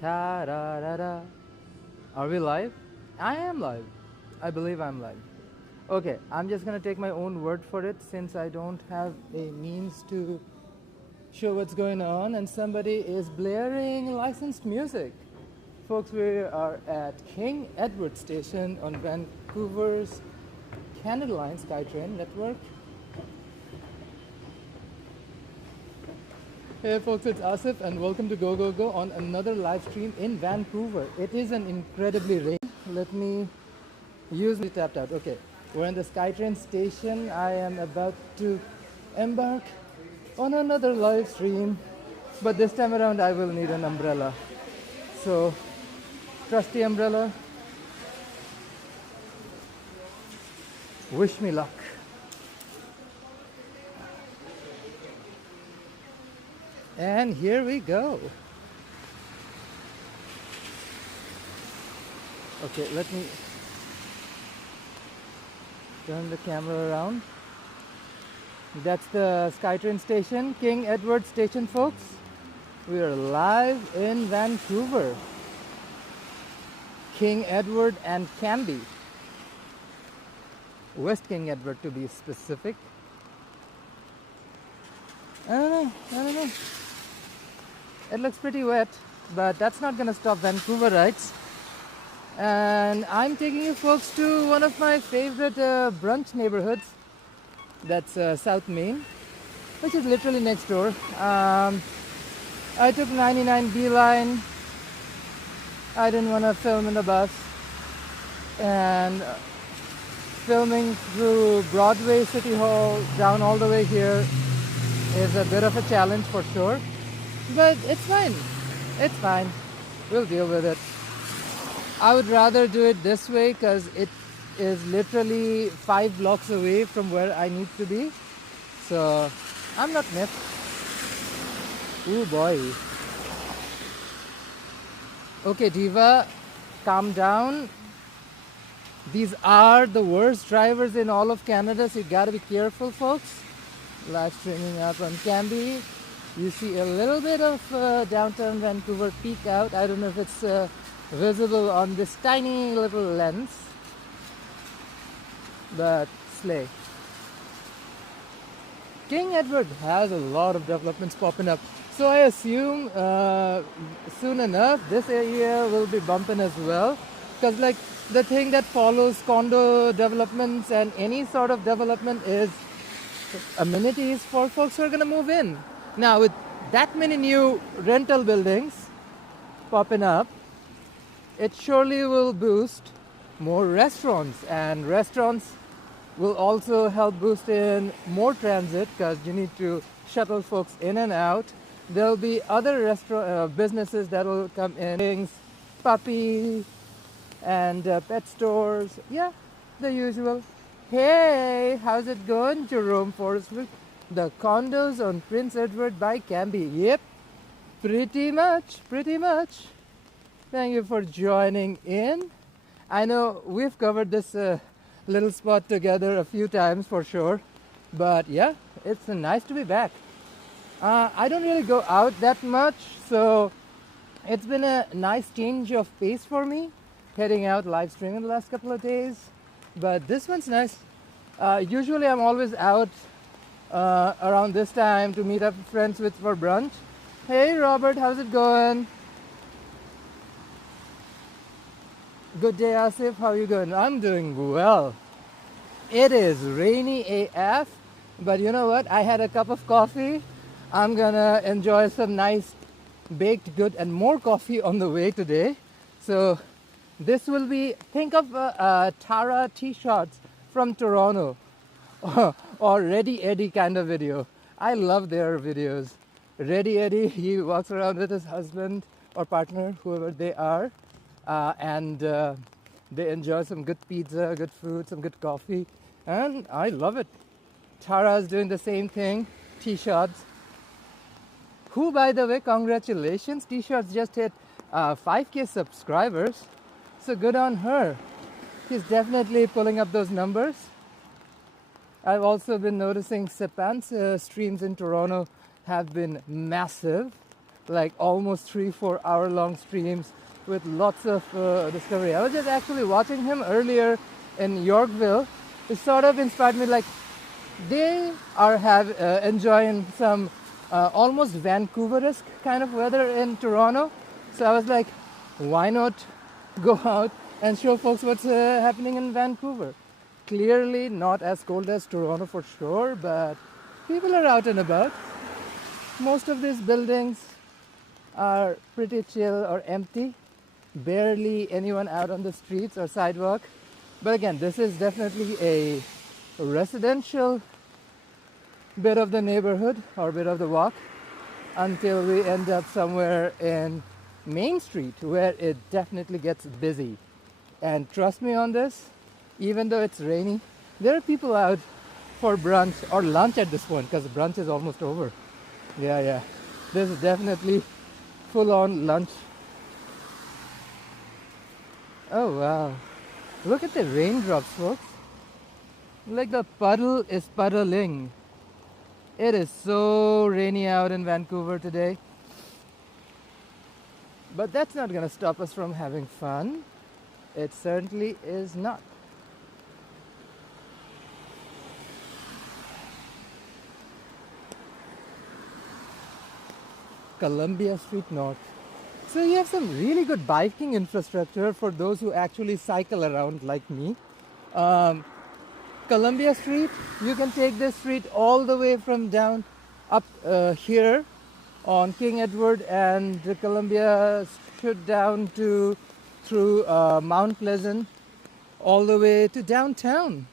Ta-da-da-da. Are we live? I am live. I believe I'm live. Okay, I'm just gonna take my own word for it since I don't have a means to show what's going on and somebody is blaring licensed music. Folks, we are at King Edward Station on Vancouver's Canada Line SkyTrain network. Hey folks, it's Asif and welcome to Go Go Go on another live stream in Vancouver. It is an incredibly rainy. Let me use the tapped out. Okay, we're in the SkyTrain station. I am about to embark on another live stream, but this time around I will need an umbrella. So, trusty umbrella. Wish me luck. And here we go. Okay, let me turn the camera around. That's the SkyTrain station, King Edward Station, folks. We are live in Vancouver. King Edward and Cambie. West King Edward to be specific. I don't know. It looks pretty wet, but that's not gonna stop Vancouverites. And I'm taking you folks to one of my favorite brunch neighborhoods. That's South Main, which is literally next door. I took 99B line. I didn't want to film in the bus. And filming through Broadway, City Hall, down all the way here is a bit of a challenge for sure. But it's fine. It's fine. We'll deal with it. I would rather do it this way because it is literally 5 blocks away from where I need to be. So I'm not miffed. Ooh boy. Okay, Diva, calm down. These are the worst drivers in all of Canada, so you gotta be careful, folks. Live streaming up on Cambie. You see a little bit of downtown Vancouver peek out. I don't know if it's visible on this tiny little lens, but slay. King Edward has a lot of developments popping up, so I assume soon enough this area will be bumping as well, because like the thing that follows condo developments and any sort of development is amenities for folks who are going to move in. Now with that many new rental buildings popping up, it surely will boost more restaurants, and restaurants will also help boost in more transit because you need to shuttle folks in and out. There'll be other restaurant businesses that will come in, things, puppy and pet stores. Yeah, the usual. Hey, how's it going, Jerome Forrestville? The condos on Prince Edward by Cambie. Yep, pretty much. Thank you for joining in. I know we've covered this little spot together a few times for sure, but yeah, it's nice to be back. I don't really go out that much, so it's been a nice change of pace for me, heading out live streaming the last couple of days, but this one's nice. Usually I'm always out around this time to meet up with friends for brunch. Hey Robert, how's it going? Good day, Asif. How are you going? I'm doing well. It is rainy AF, but you know what? I had a cup of coffee. I'm gonna enjoy some nice baked good and more coffee on the way today. So this will be, think of Tara T-shirts from Toronto or Ready Eddie kind of video. I love their videos. Ready Eddie, he walks around with his husband or partner, whoever they are, and they enjoy some good pizza, good food, some good coffee, and I love it. Tara's doing the same thing, T-shirts. Who, by the way, congratulations, T-shirts just hit 5K subscribers, so good on her. She's definitely pulling up those numbers. I've also been noticing Sepan's streams in Toronto have been massive. like almost 3-4 hour long streams with lots of discovery. I was just actually watching him earlier in Yorkville. It sort of inspired me, like they are enjoying some almost Vancouver-esque kind of weather in Toronto. So I was like, why not go out and show folks what's happening in Vancouver? Clearly not as cold as Toronto for sure, but people are out and about. Most of these buildings are pretty chill or empty. Barely anyone out on the streets or sidewalk. But again, this is definitely a residential bit of the neighborhood or bit of the walk until we end up somewhere in Main Street where it definitely gets busy. And trust me on this, even though it's rainy, there are people out for brunch or lunch at this point because brunch is almost over. Yeah. This is definitely full on lunch. Oh wow. Look at the raindrops, folks. Like the puddle is puddling. It is so rainy out in Vancouver today. But that's not going to stop us from having fun. It certainly is not. Columbia Street North. So you have some really good biking infrastructure for those who actually cycle around like me. Columbia Street, you can take this street all the way from down up here on King Edward and Columbia Street down through Mount Pleasant all the way to downtown.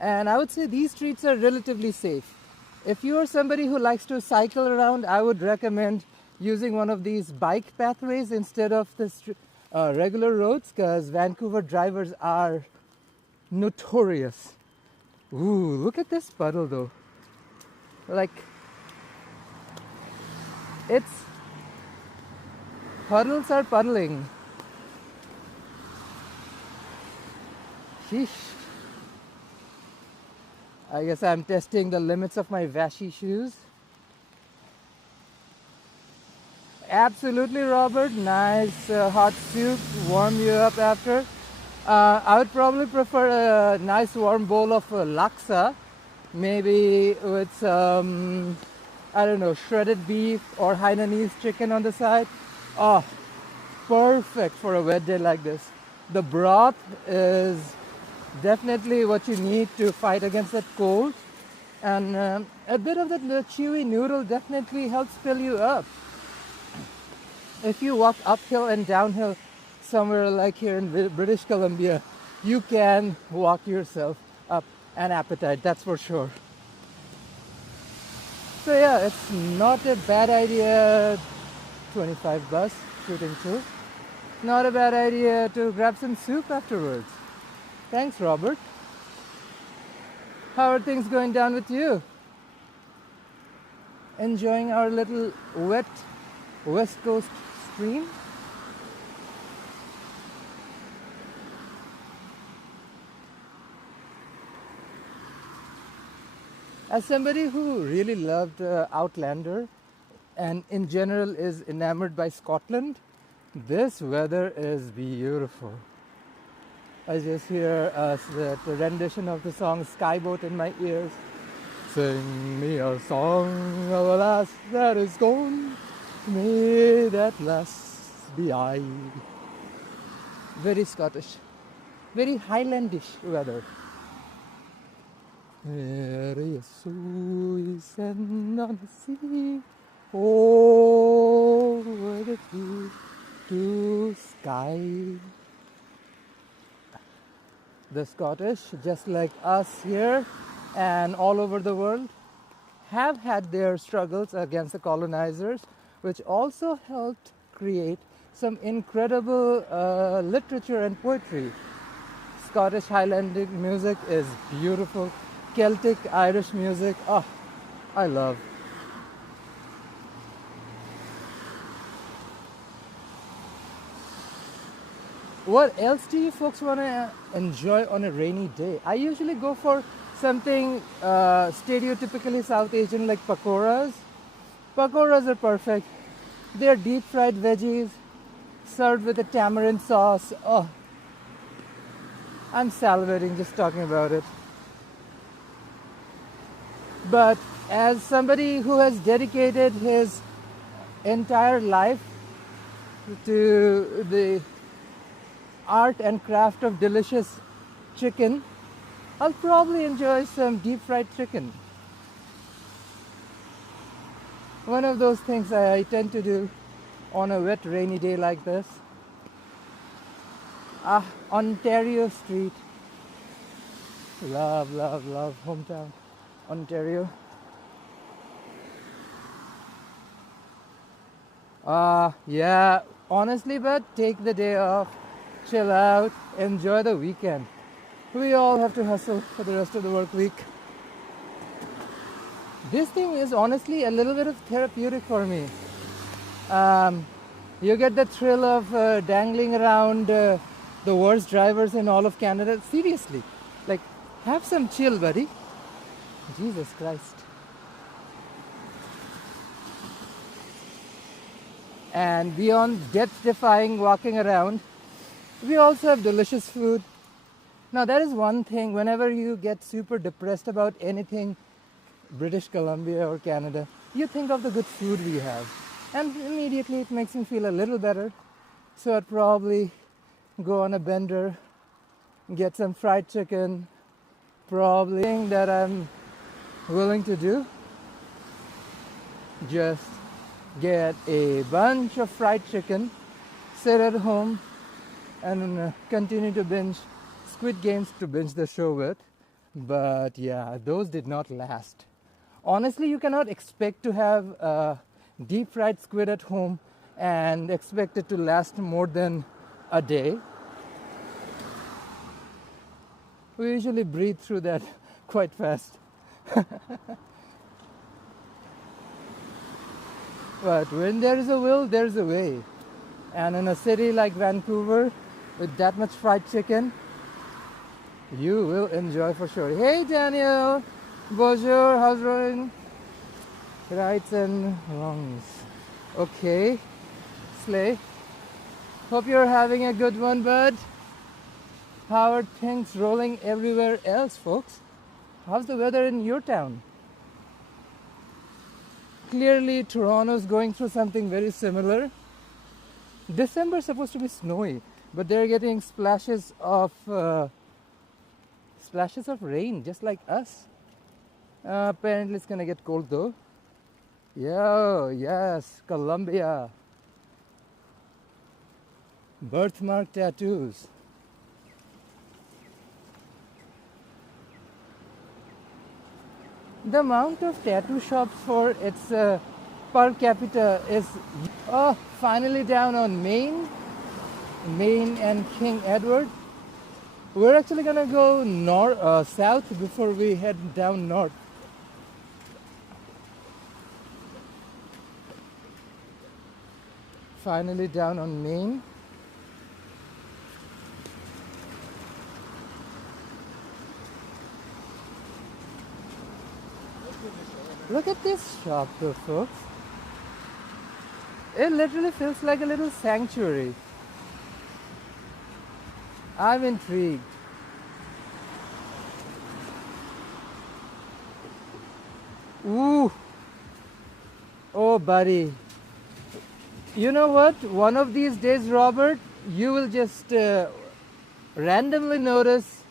And I would say these streets are relatively safe. If you are somebody who likes to cycle around, I would recommend using one of these bike pathways instead of the regular roads, because Vancouver drivers are notorious. Ooh, look at this puddle though. Like, puddles are puddling. Sheesh. I guess I'm testing the limits of my Vashi shoes. Absolutely, Robert. Nice hot soup, warm you up after. I would probably prefer a nice warm bowl of laksa, maybe with some, I don't know, shredded beef or Hainanese chicken on the side. Oh, perfect for a wet day like this. The broth is definitely what you need to fight against that cold, and a bit of that chewy noodle definitely helps fill you up. If you walk uphill and downhill somewhere like here in British Columbia, you can walk yourself up an appetite, that's for sure. So yeah, it's not a bad idea. 25 bus shooting through. Not a bad idea to grab some soup afterwards. Thanks, Robert. How are things going down with you? Enjoying our little wet West Coast stream? As somebody who really loved Outlander and in general is enamored by Scotland, this weather is beautiful. I just hear the rendition of the song Skyboat in my ears. Sing me a song of a lass that is gone, may that lass be I. Very Scottish, very Highlandish weather. Very sweet and on the sea, over the blue sky. The Scottish, just like us here and all over the world, have had their struggles against the colonizers, which also helped create some incredible literature and poetry. Scottish Highlandic music is beautiful. Celtic Irish music, oh, I love. What else do you folks want to enjoy on a rainy day? I usually go for something stereotypically South Asian like pakoras, Pakoras are perfect. They're deep fried veggies served with a tamarind sauce. Oh, I'm salivating just talking about it. But as somebody who has dedicated his entire life to the art and craft of delicious chicken, I'll probably enjoy some deep fried chicken. One of those things I tend to do on a wet rainy day like this. Ontario Street. Love, love, love hometown, Ontario. Yeah, honestly, but take the day off, chill out, enjoy the weekend. We all have to hustle for the rest of the work week. This thing is honestly a little bit of therapeutic for me. You get the thrill of dangling around the worst drivers in all of Canada. Seriously, like, have some chill, buddy. Jesus Christ. And beyond death-defying walking around, we also have delicious food. Now that is one thing, whenever you get super depressed about anything British Columbia or Canada, you think of the good food we have. And immediately it makes me feel a little better. So I'd probably go on a bender, get some fried chicken, probably thing that I'm willing to do. Just get a bunch of fried chicken, sit at home, and continue to binge Squid Games to binge the show with. But yeah, those did not last. Honestly, you cannot expect to have deep fried squid at home and expect it to last more than a day. We usually breathe through that quite fast. But when there is a will, there is a way. And in a city like Vancouver, with that much fried chicken, you will enjoy for sure. Hey Daniel! Bonjour, how's it going? Rights and wrongs. Okay, Slay. Hope you're having a good one, bud. How are things rolling everywhere else, folks? How's the weather in your town? Clearly, Toronto's going through something very similar. December's supposed to be snowy, but they're getting splashes of rain, just like us. Apparently, it's gonna get cold though. Yo, yes, Colombia. Birthmark tattoos. The amount of tattoo shops for its per capita is finally down on Main and King Edward. We're actually gonna go south before we head down north. Finally down on Main. Look at this shop though, folks. It literally feels like a little sanctuary. I'm intrigued. Ooh. Oh, buddy. You know what? One of these days, Robert, you will just randomly notice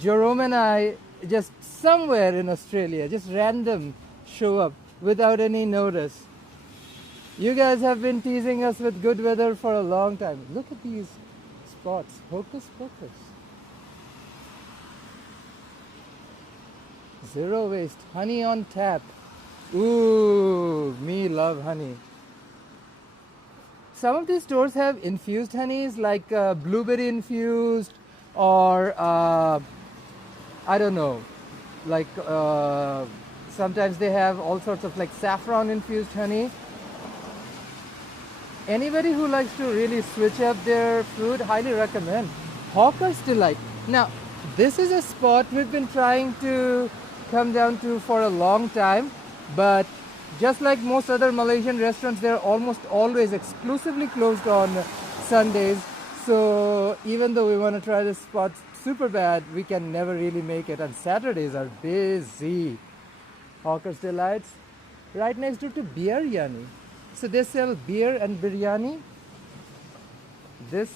Jerome and I just somewhere in Australia, just random show up without any notice. You guys have been teasing us with good weather for a long time. Look at these spots. Hocus pocus. Zero waste. Honey on tap. Ooh, me love honey. Some of these stores have infused honeys like blueberry infused or I don't know, like sometimes they have all sorts of like saffron infused honey. Anybody who likes to really switch up their food, highly recommend. Hawker's Delight. Now, this is a spot we've been trying to come down to for a long time, but Just like most other Malaysian restaurants, they're almost always exclusively closed on Sundays. So even though we want to try this spot super bad, we can never really make it. And Saturdays are busy. Hawker's Delights, right next door to Biryani. So they sell beer and biryani. This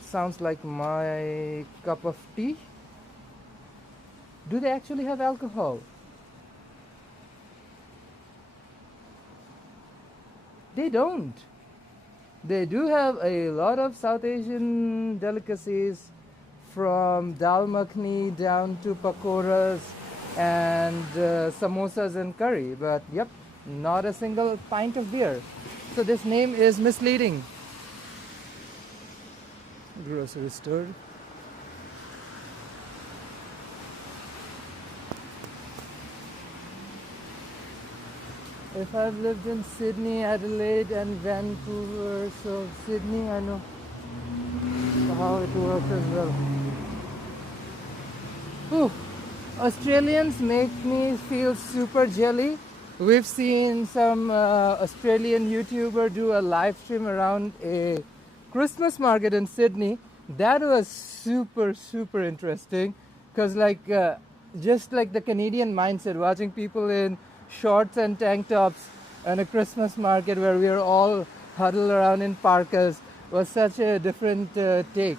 sounds like my cup of tea. Do they actually have alcohol? They don't. They do have a lot of South Asian delicacies, from dal makhni down to pakoras and samosas and curry. But yep, not a single pint of beer. So this name is misleading. Grocery store. If I've lived in Sydney, Adelaide and Vancouver, so Sydney I know how it works as well. Whew. Australians make me feel super jelly. We've seen some Australian YouTuber do a live stream around a Christmas market in Sydney. That was super interesting, because just like the Canadian mindset, watching people in shorts and tank tops and a Christmas market where we are all huddled around in parkas was such a different take.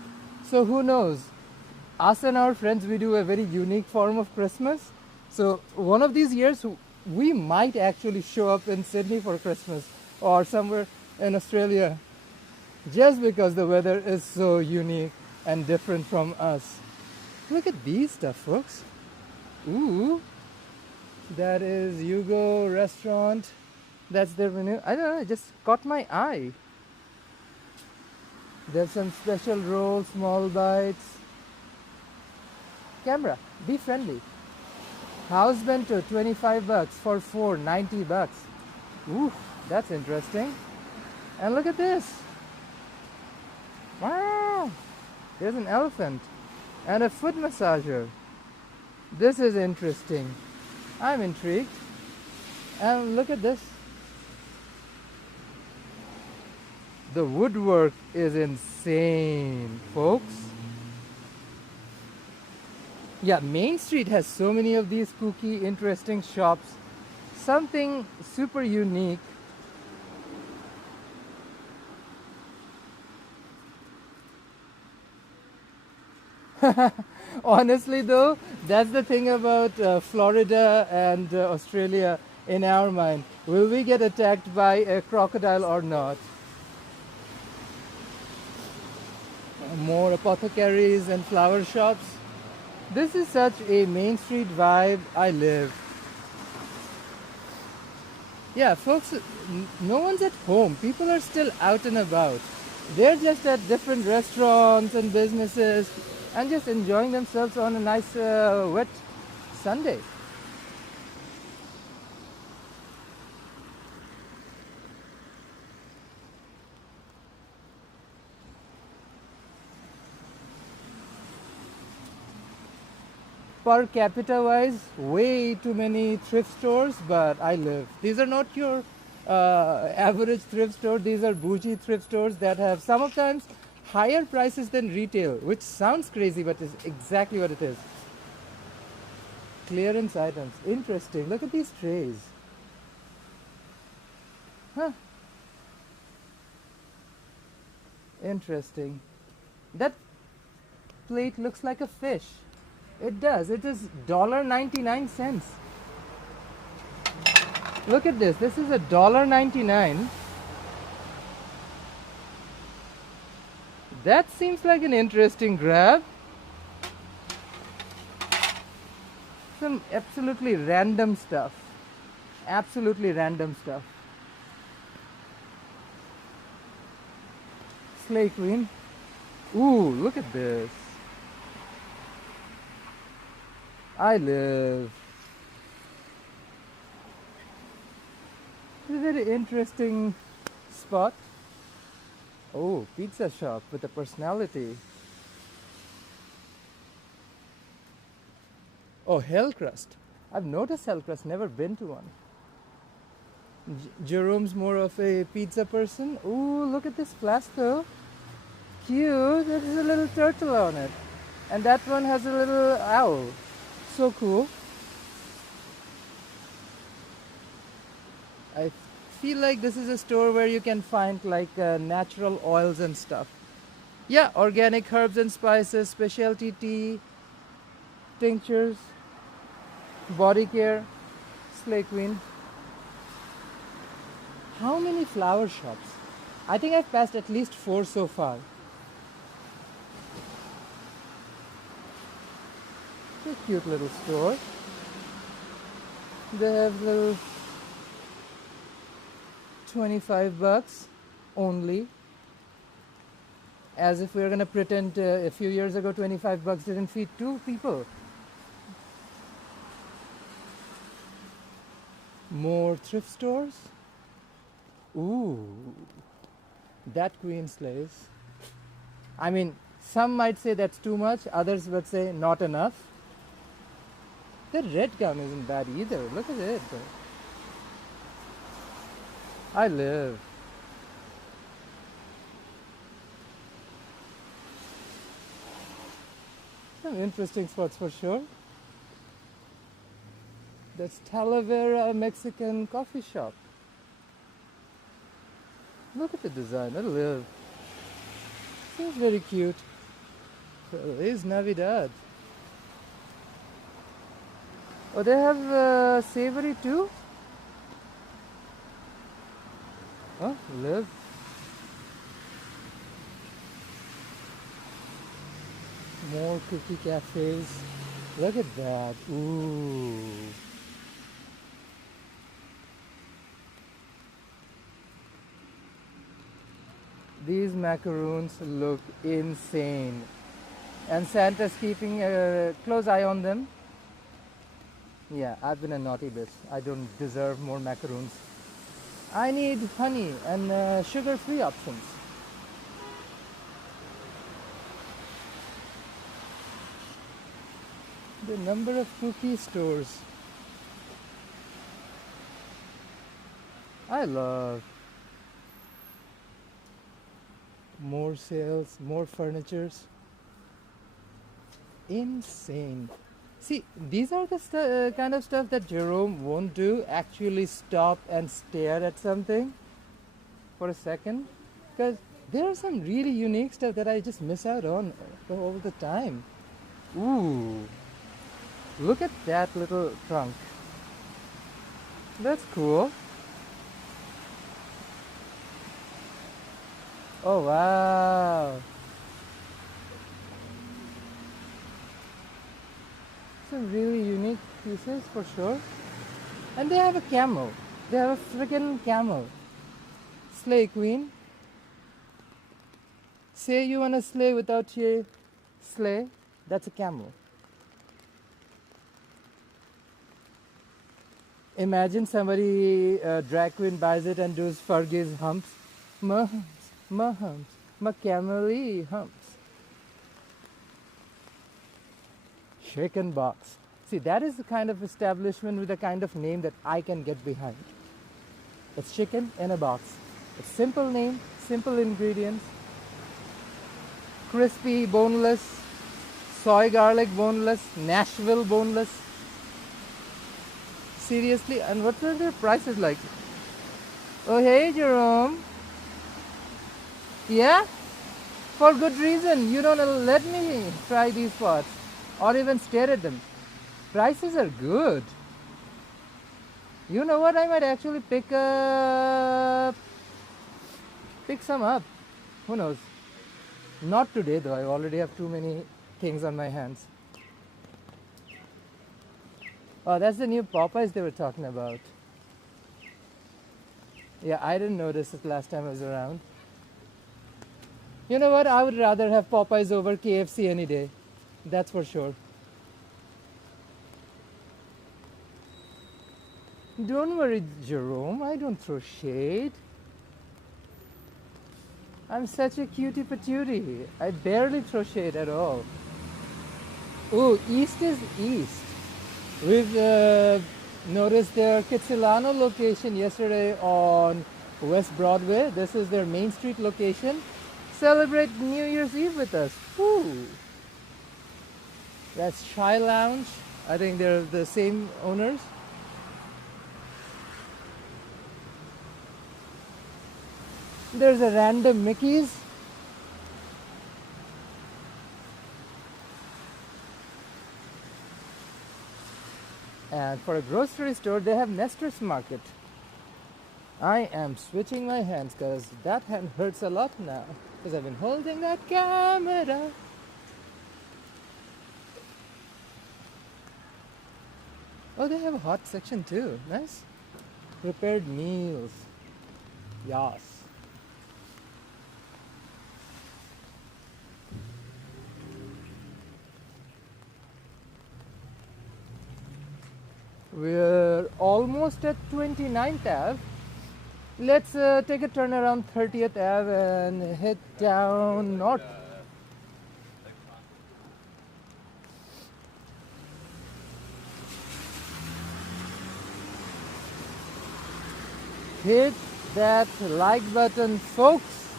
So who knows? Us and our friends, we do a very unique form of Christmas. So one of these years, we might actually show up in Sydney for Christmas or somewhere in Australia, just because the weather is so unique and different from us. Look at these stuff, folks. Ooh. That is Yugo restaurant. That's their menu. I don't know, it just caught my eye. There's some special rolls, small bites. Camera, be friendly. House bento, 25 bucks for 4, 90 bucks. Ooh, that's interesting. And look at this. Wow, there's an elephant and a foot massager. This is interesting. I'm intrigued. And look at this. The woodwork is insane, folks. Yeah, Main Street has so many of these kooky, interesting shops. Something super unique. Honestly though, that's the thing about Florida and Australia in our mind. Will we get attacked by a crocodile or not? More apothecaries and flower shops. This is such a Main Street vibe. I live. Yeah, folks, no one's at home. People are still out and about. They're just at different restaurants and businesses and just enjoying themselves on a nice wet Sunday. Per capita wise, way too many thrift stores, but I live. These are not your average thrift store. These are bougie thrift stores that have sometimes higher prices than retail, which sounds crazy, but is exactly what it is. Clearance items. Interesting. Look at these trays. Huh. Interesting. That plate looks like a fish. It does. It is $1.99. Look at this. This is a $1.99. That seems like an interesting grab. Some absolutely random stuff. Absolutely random stuff. Slay Queen. Ooh, look at this. I live. It's a very interesting spot. Oh, pizza shop with a personality. Oh, Hellcrust. I've noticed Hellcrust, never been to one. Jerome's more of a pizza person. Ooh, look at this Flasco. Cute. There's a little turtle on it. And that one has a little owl. So cool. I feel like this is a store where you can find like natural oils and stuff. Yeah, organic herbs and spices, specialty tea, tinctures, body care, Slay Queen. How many flower shops? I think I've passed at least 4 so far. It's a cute little store. They have little 25 bucks only. As if we were going to pretend a few years ago 25 bucks didn't feed 2 people. More thrift stores. Ooh, that queen slays. I mean, some might say that's too much, others would say not enough. The red gown isn't bad either. Look at it. I live. Some interesting spots for sure. That's Talavera Mexican coffee shop. Look at the design. I live. Seems very cute. Feliz Navidad. Oh, they have savory too? Oh, live. More cookie cafes. Look at that. Ooh. These macaroons look insane. And Santa's keeping a close eye on them. Yeah, I've been a naughty bitch. I don't deserve more macaroons. I need honey and sugar-free options. The number of cookie stores. I love. More sales, more furnitures. Insane. See, these are the kind of stuff that Jerome won't do. Actually stop and stare at something for a second. Because there are some really unique stuff that I just miss out on all the time. Ooh. Look at that little trunk. That's cool. Oh, wow. Some really unique pieces for sure. And they have a camel. They have a friggin' camel. Slay Queen. Say you wanna slay without your slay. That's a camel. Imagine somebody, drag queen buys it and does Fergie's humps. My humps, my humps, my camel humps. Chicken box. See, that is the kind of establishment with the kind of name that I can get behind. It's chicken in a box. It's simple name, simple ingredients. Crispy, boneless, soy garlic boneless, Nashville boneless. Seriously, and what are their prices like? Oh, hey, Jerome. Yeah? For good reason. You don't let me try these pots or even stare at them. Prices are good. You know what? I might actually pick some up. Who knows? Not today though. I already have too many things on my hands. Oh, that's the new Popeyes they were talking about. Yeah, I didn't notice it last time I was around. You know what? I would rather have Popeyes over KFC any day. That's for sure. Don't worry, Jerome. I don't throw shade. I'm such a cutie patootie. I barely throw shade at all. Oh, east is east. With Noticed their Kitsilano location yesterday on West Broadway. This is their Main Street location. Celebrate New Year's Eve with us. Woo! That's Chai Lounge. I think they're the same owners. There's a random Mickey's. And for a grocery store, they have Nestor's Market. I am switching my hands because that hand hurts a lot now because I've been holding that camera. Oh, they have a hot section too. Nice. Prepared meals. Yes. We're almost at 29th Ave. Let's take a turn around 30th Ave and head down north. Hit that like button, folks.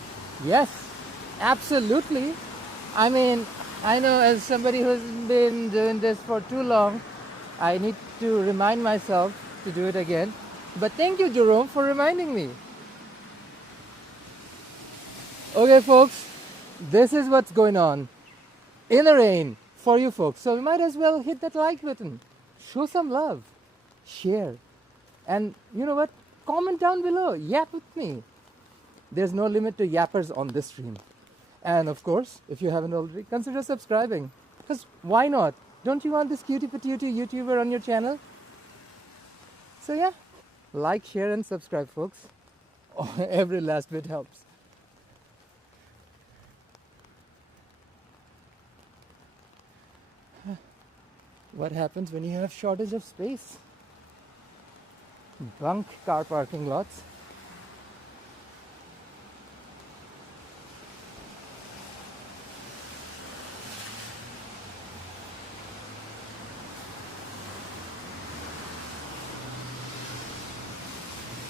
Yes, absolutely. I mean, I know as somebody who's been doing this for too long, I need to remind myself to do it again. But thank you, Jerome, for reminding me. Okay, folks, this is what's going on in the rain for you folks. So we might as well hit that like button. Show some love. Share. And you know what? Comment down below. Yap with me. There's no limit to yappers on this stream. And of course, if you haven't already, consider subscribing. Because why not? Don't you want this cutie patootie YouTuber on your channel? So yeah, like, share and subscribe, folks. Oh, every last bit helps. What happens when you have shortage of space? Bunk car parking lots.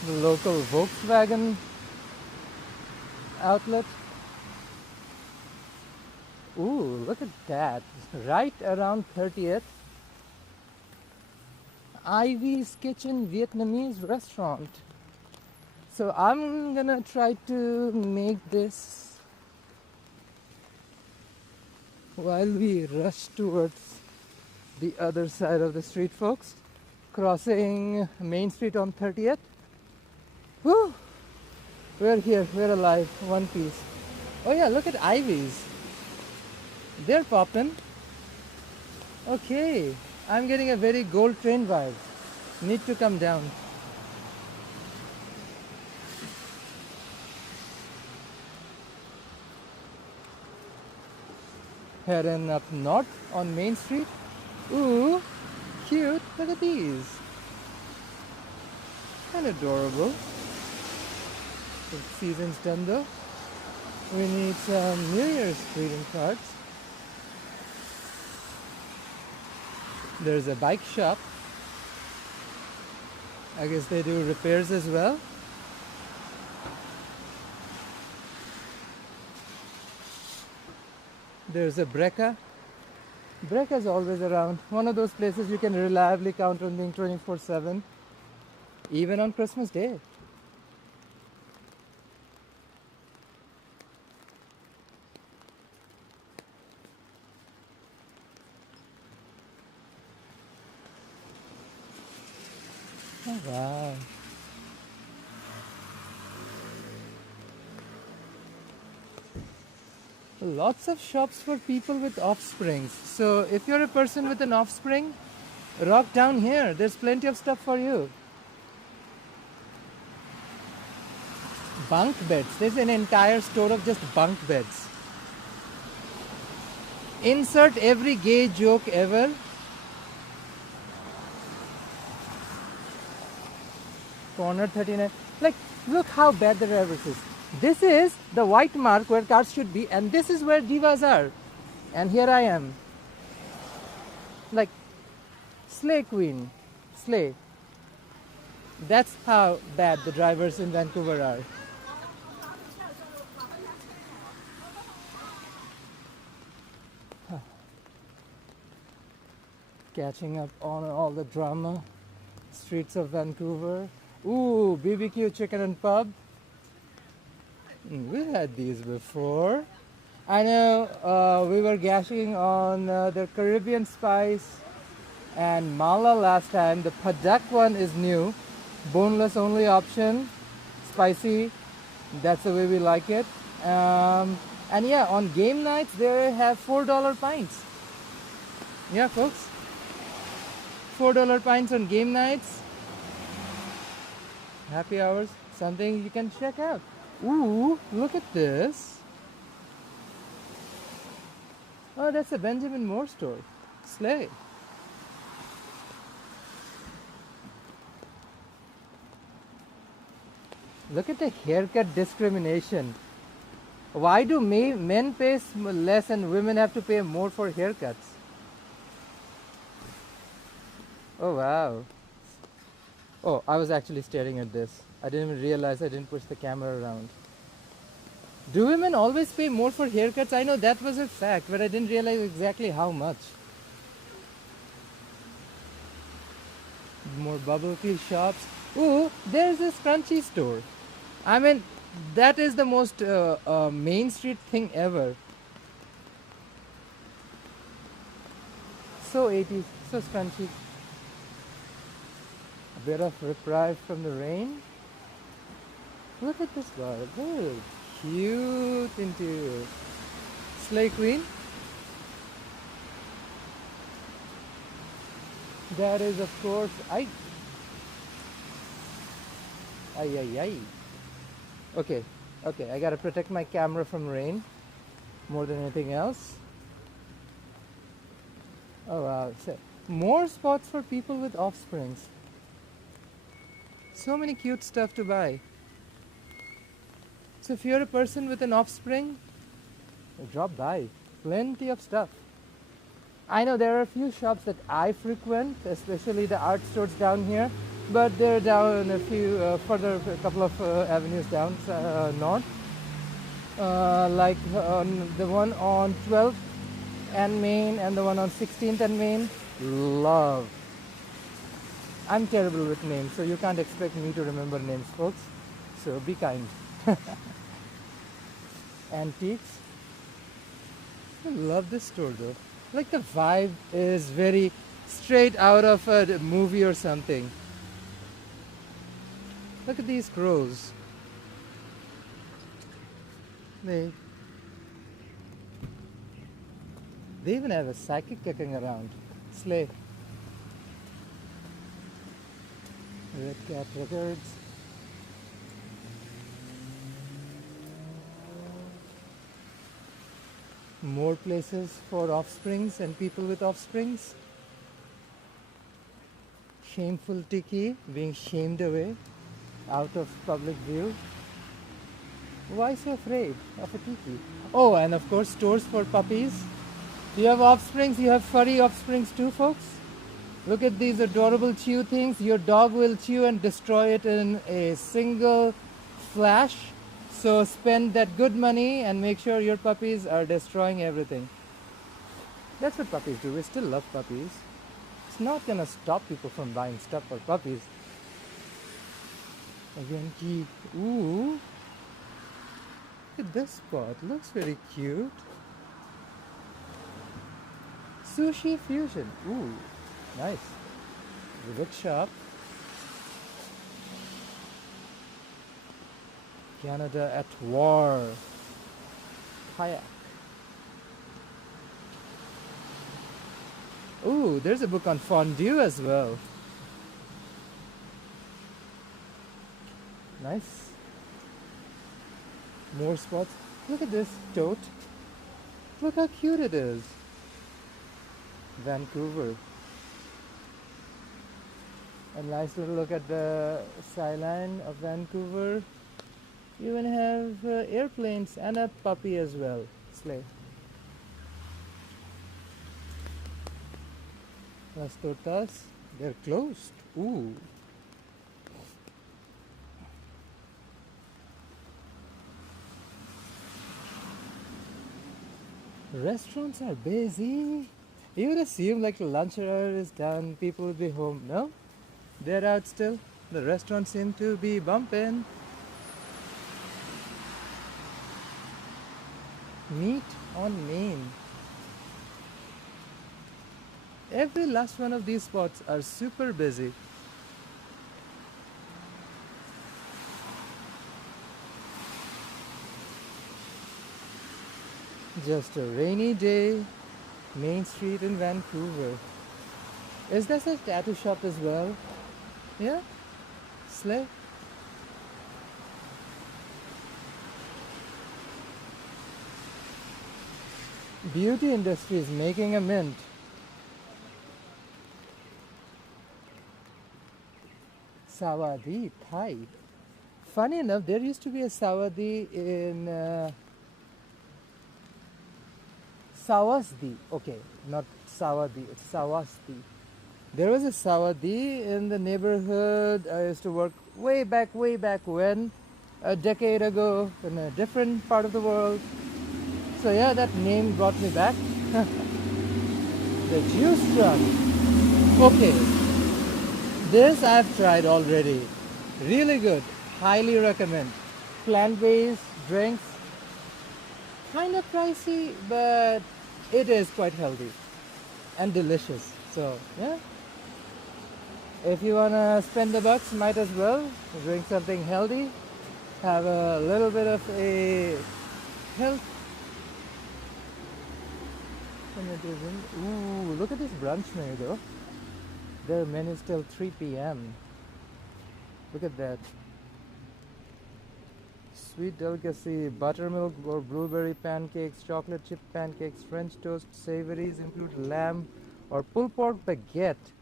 The local Volkswagen outlet. Ooh, look at that. Right around 30th. Ivy's Kitchen Vietnamese restaurant. So I'm gonna try to make this while we rush towards the other side of the street, folks. Crossing Main Street on 30th. Whew! We're here, we're alive, one piece. Oh yeah, look at Ivy's. They're poppin'. Okay, I'm getting a very Gold Train vibe. Need to come down. Heading up north on Main Street. Ooh, cute, look at these. Kind of adorable. The season's done though. We need some New Year's greeting cards. There's a bike shop. I guess they do repairs as well. There's a Brecca. Brecca's always around. One of those places you can reliably count on being 24/7, even on Christmas Day. Oh, wow. Lots of shops for people with offsprings. So if you're a person with an offspring, rock down here. There's plenty of stuff for you. Bunk beds. There's an entire store of just bunk beds. Insert every gay joke ever. Corner 39. Like, look how bad the reverse is. This is the white mark where cars should be, and this is where divas are. And here I am. Like, slay queen. Slay. That's how bad the drivers in Vancouver are. Catching up on all the drama. Streets of Vancouver. Ooh, BBQ chicken and pub. We had these before. I know we were gashing on the Caribbean spice and mala last time. The Padak one is new. Boneless only option. Spicy. That's the way we like it. And yeah, on game nights they have $4 pints. Yeah, folks. $4 pints on game nights. Happy hours. Something you can check out. Ooh, look at this. Oh, that's a Benjamin Moore store. Slay. Look at the haircut discrimination. Why do men pay less and women have to pay more for haircuts? Oh, wow. Oh, I was actually staring at this. I didn't even realize I didn't push the camera around. Do women always pay more for haircuts? I know that was a fact, but I didn't realize exactly how much. More bubble tea shops. Ooh, there's a scrunchy store. I mean, that is the most Main Street thing ever. So 80s, so scrunchy. A bit of reprieve from the rain. Look at this guy. Very cute interior. Slay Queen. That is, of course, ay. Okay, I gotta protect my camera from rain more than anything else. Oh wow, so more spots for people with offsprings. So many cute stuff to buy. So if you're a person with an offspring, drop by. Plenty of stuff. I know there are a few shops that I frequent, especially the art stores down here, but they're down a few further, a couple of avenues down north. Like the one on 12th and Main and the one on 16th and Main. Love. I'm terrible with names, so you can't expect me to remember names, folks. So be kind. Antiques. I love this store though. Like the vibe is very straight out of a movie or something. Look at these crows. They even have a psychic kicking around. Slay. Red Cat Records. More places for offsprings and people with offsprings. Shameful tiki, being shamed away out of public view. Why so afraid of a tiki? Oh, and of course stores for puppies. You have offsprings, you have furry offsprings too, folks. Look at these adorable chew things. Your dog will chew and destroy it in a single flash. So spend that good money and make sure your puppies are destroying everything. That's what puppies do. We still love puppies. It's not gonna stop people from buying stuff for puppies. Again, key. Ooh. Look at this spot. Looks very cute. Sushi fusion. Ooh, nice. Rivet shop. Canada at war. Kayak. Ooh, there's a book on fondue as well. Nice. More spots. Look at this tote. Look how cute it is. Vancouver. A nice little look at the skyline of Vancouver. You even have airplanes and a puppy as well. Slay. Las Tortas. They're closed. Ooh. Restaurants are busy. You would assume like lunch hour is done, people will be home. No, they're out still. The restaurants seem to be bumping. Meet on Main. Every last one of these spots are super busy. Just a rainy day, Main Street in Vancouver. Is this a tattoo shop as well? Yeah? Slay? Beauty industry is making a mint. Sawadee, Thai. Funny enough, there used to be a Sawadee in Sawasdi. Okay, not Sawadee, it's Sawasdi. There was a Sawadee in the neighborhood. I used to work way back when, a decade ago, in a different part of the world. So yeah, that name brought me back. The juice truck. Okay, this I've tried already. Really good. Highly recommend. Plant-based drinks. Kind of pricey, but it is quite healthy and delicious. So yeah, if you wanna spend the bucks, might as well drink something healthy. Have a little bit of a health. Ooh, look at this brunch menu though. Their menu is till 3 p.m. Look at that. Sweet delicacy, buttermilk or blueberry pancakes, chocolate chip pancakes, French toast, savories include lamb or pulled pork baguette,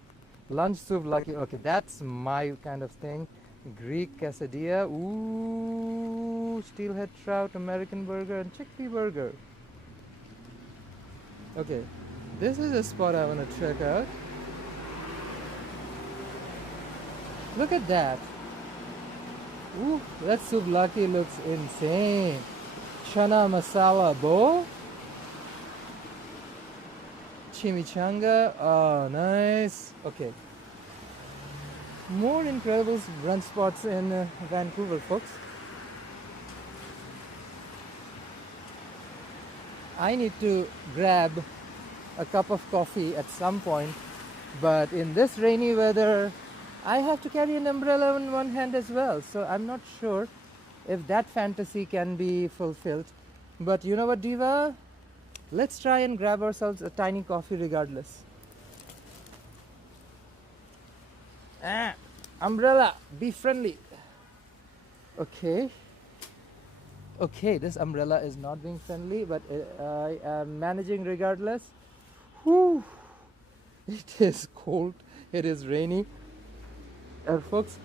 lunch soup lucky. Okay, that's my kind of thing. Greek quesadilla, ooh, steelhead trout, American burger, and chickpea burger. Okay, this is a spot I want to check out. Look at that. Ooh, that souvlaki looks insane. Chana masala bowl. Chimichanga. Oh, nice. Okay. More incredible brunch spots in Vancouver, folks. I need to grab a cup of coffee at some point, but in this rainy weather, I have to carry an umbrella in one hand as well, so I'm not sure if that fantasy can be fulfilled. But you know what, Diva? Let's try and grab ourselves a tiny coffee regardless. Umbrella, be friendly. Okay. Okay, this umbrella is not being friendly, but I am managing regardless. Whew. It is cold, it is rainy. Folks,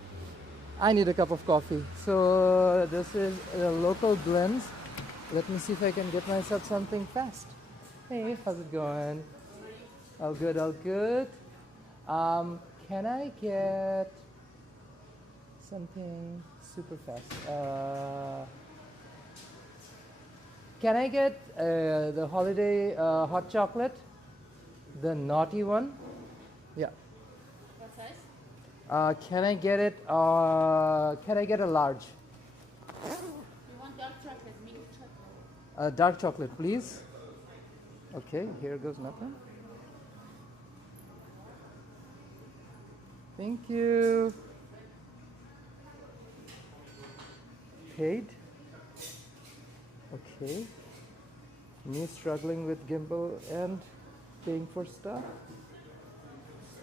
I need a cup of coffee. So this is a local blends. Let me see if I can get myself something fast. Hey, how's it going? All good, all good. Can I get something super fast? Can I get the holiday hot chocolate? The naughty one? Yeah. What size? Can I get it? Can I get a large? You want dark chocolate, milk chocolate? Dark chocolate, please. Okay, here goes nothing. Thank you. Paid. Okay. Me struggling with gimbal and paying for stuff.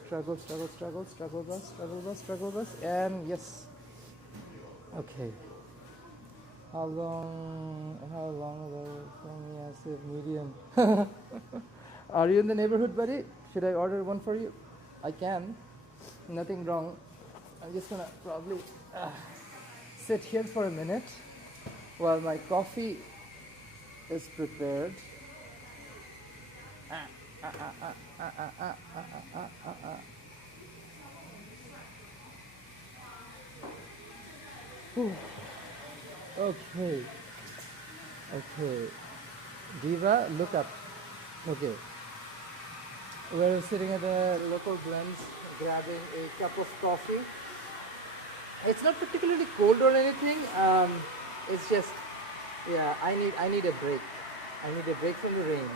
Struggle, struggle, struggle, struggle bus, struggle bus, struggle bus, and yes. Okay. How long will Asif medium? Are you in the neighborhood, buddy? Should I order one for you? I can. Nothing wrong. I'm just gonna probably sit here for a minute while my coffee is prepared. Whew. Okay. Okay. Diva, look up. Okay, we're sitting at the local blends, grabbing a cup of coffee. It's not particularly cold or anything. It's just, yeah, I need a break. I need a break from the rain.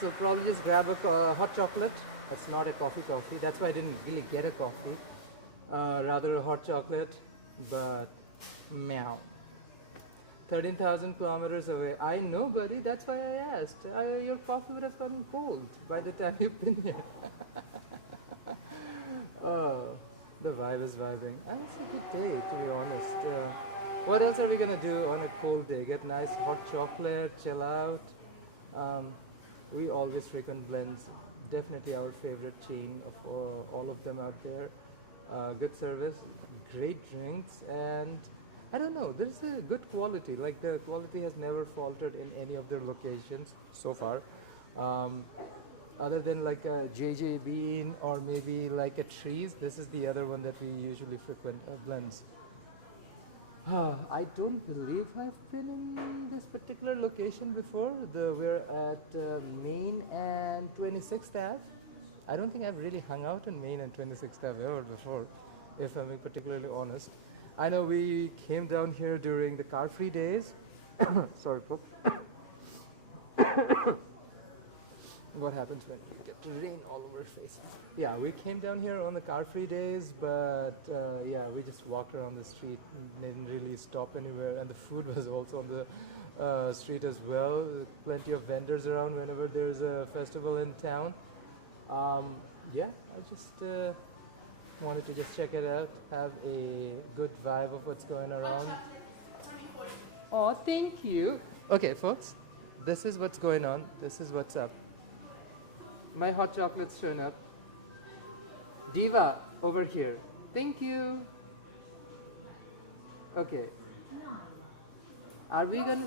So probably just grab a hot chocolate. It's not a coffee. That's why I didn't really get a coffee. Rather a hot chocolate, but meow. 13,000 kilometers away. I know, buddy. That's why I asked. Your coffee would have gotten cold by the time you've been here. Oh, the vibe is vibing. And it's a good day, to be honest. What else are we gonna do on a cold day? Get nice hot chocolate, chill out. Um, we always frequent blends. Definitely our favorite chain of all of them out there. Good service, great drinks, and I don't know. There's a good quality. Like the quality has never faltered in any of their locations so far. Um, other than like a JJ Bean or maybe like a Trees, this is the other one that we usually frequent blends. I don't believe I've been in this particular location before. We're at Main and 26th Ave. I don't think I've really hung out in Main and 26th Ave ever before, if I'm being particularly honest. I know we came down here during the car-free days. Sorry, folks. What happens when you get rain all over your face? Yeah, we came down here on the car-free days, but yeah, we just walked around the street and didn't really stop anywhere. And the food was also on the street as well. Plenty of vendors around whenever there's a festival in town. Yeah, I just wanted to just check it out, have a good vibe of what's going around. Oh, thank you. Okay, folks, this is what's going on. This is what's up. My hot chocolate's shown up. Diva, over here. Thank you. Okay. Are we gonna...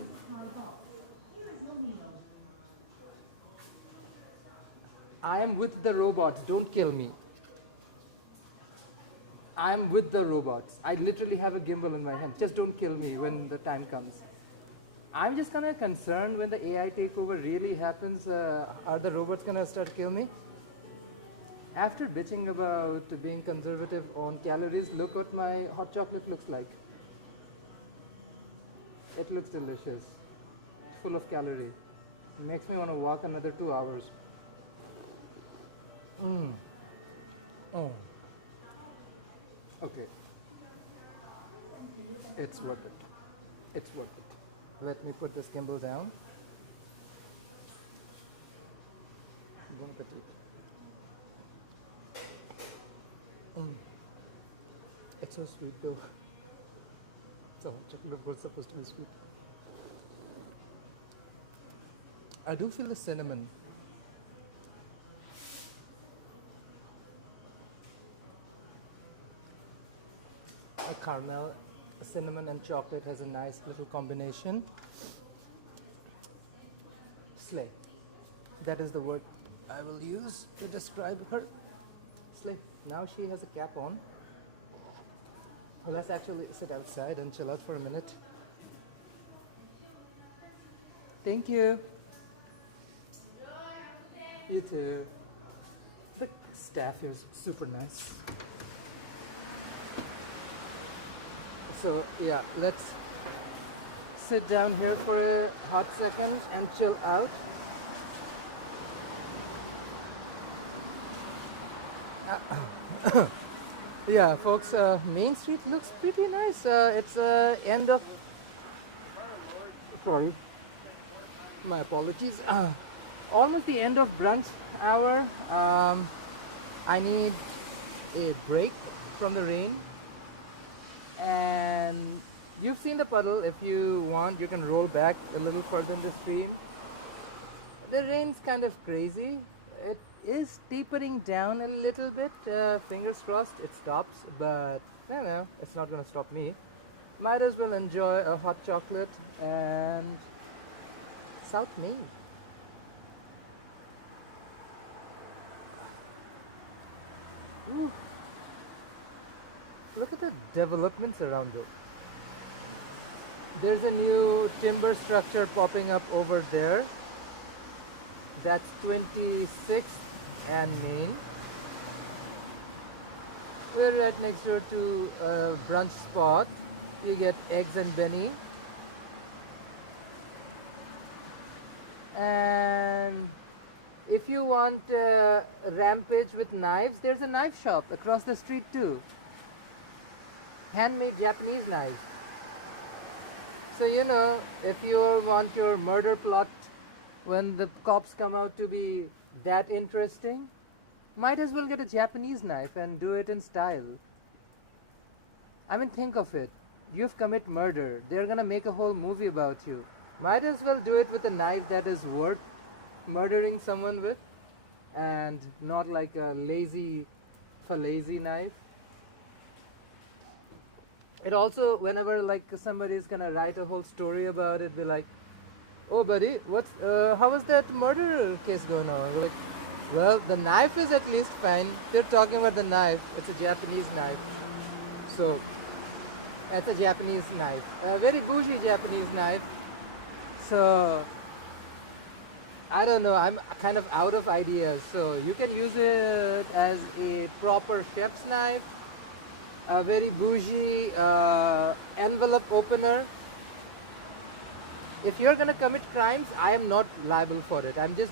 I am with the robots. Don't kill me. I am with the robots. I literally have a gimbal in my hand. Just don't kill me when the time comes. I'm just kind of concerned when the AI takeover really happens. Are the robots gonna start killing me? After bitching about being conservative on calories, look what my hot chocolate looks like. It looks delicious. Full of calorie. It makes me want to walk another 2 hours. Oh. Okay. It's worth it. It's worth it. Let me put this gimbal down. Bon appetit. It's so sweet though. So chocolate was supposed to be sweet. I do feel the cinnamon. A caramel, cinnamon and chocolate has a nice little combination. Slay. That is the word I will use to describe her. Slay. Now she has a cap on. Well, let's actually sit outside and chill out for a minute. Thank you. You too. The staff here is super nice. So yeah, let's sit down here for a hot second and chill out. Yeah, folks, Main Street looks pretty nice. It's end of... Sorry. My apologies. Almost the end of brunch hour. I need a break from the rain. And you've seen the puddle. If you want, you can roll back a little further in the stream. The rain's kind of crazy. It is tapering down a little bit. Fingers crossed it stops, but I don't know, it's not going to stop me. Might as well enjoy a hot chocolate and South Main. Ooh. Look at the developments around it. There's a new timber structure popping up over there. That's 26th and Main. We're right next door to a brunch spot. You get eggs and Benny. And if you want rampage with knives, there's a knife shop across the street too. Handmade Japanese knives. So you know, if you want your murder plot when the cops come out to be that interesting, might as well get a Japanese knife and do it in style. I mean, think of it. You've committed murder. They're gonna make a whole movie about you. Might as well do it with a knife that is worth murdering someone with, and not like a lazy knife. It also, whenever like somebody's gonna write a whole story about it, be like, "Oh, buddy, how was that murder case going on?" We're like, well, the knife is at least fine. They're talking about the knife. It's a Japanese knife, so it's a Japanese knife, a very bougie Japanese knife. So I don't know. I'm kind of out of ideas. So you can use it as a proper chef's knife, a very bougie envelope opener. If you're gonna commit crimes, I am not liable for it. I'm just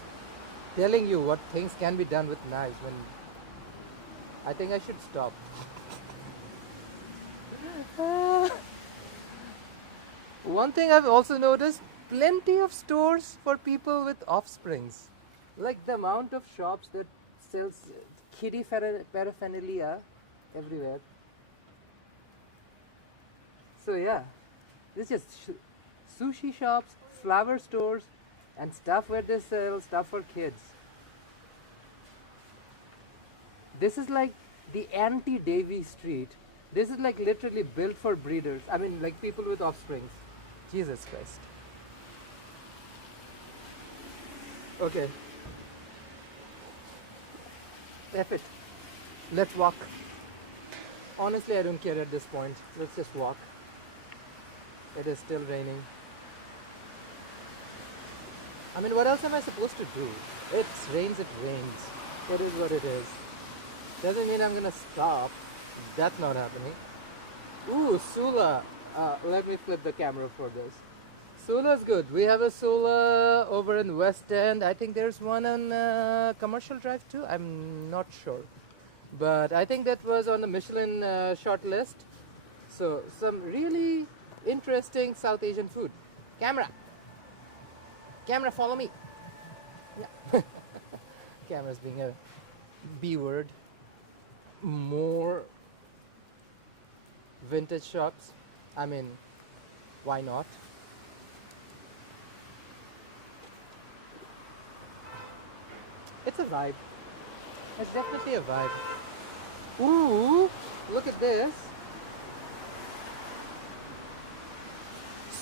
telling you what things can be done with knives. When I think I should stop. One thing I've also noticed, plenty of stores for people with offsprings. Like the amount of shops that sells kitty paraphernalia everywhere. So yeah, this is just sushi shops, flower stores, and stuff where they sell stuff for kids. This is like the anti-Davy Street. This is like literally built for breeders. I mean, like people with offsprings. Jesus Christ. Okay. F it. Let's walk. Honestly, I don't care at this point. Let's just walk. It is still raining. I mean, what else am I supposed to do? It rains, it rains. It is what it is. Doesn't mean I'm gonna stop. That's not happening. Ooh, Sula. Let me flip the camera for this. Sula's good. We have a Sula over in West End. I think there's one on Commercial Drive too. I'm not sure. But I think that was on the Michelin short list. So, some really interesting South Asian food. Camera, follow me. Yeah. Camera's being a B word. More vintage shops. I mean, why not? It's a vibe. It's definitely a vibe. Ooh, look at this.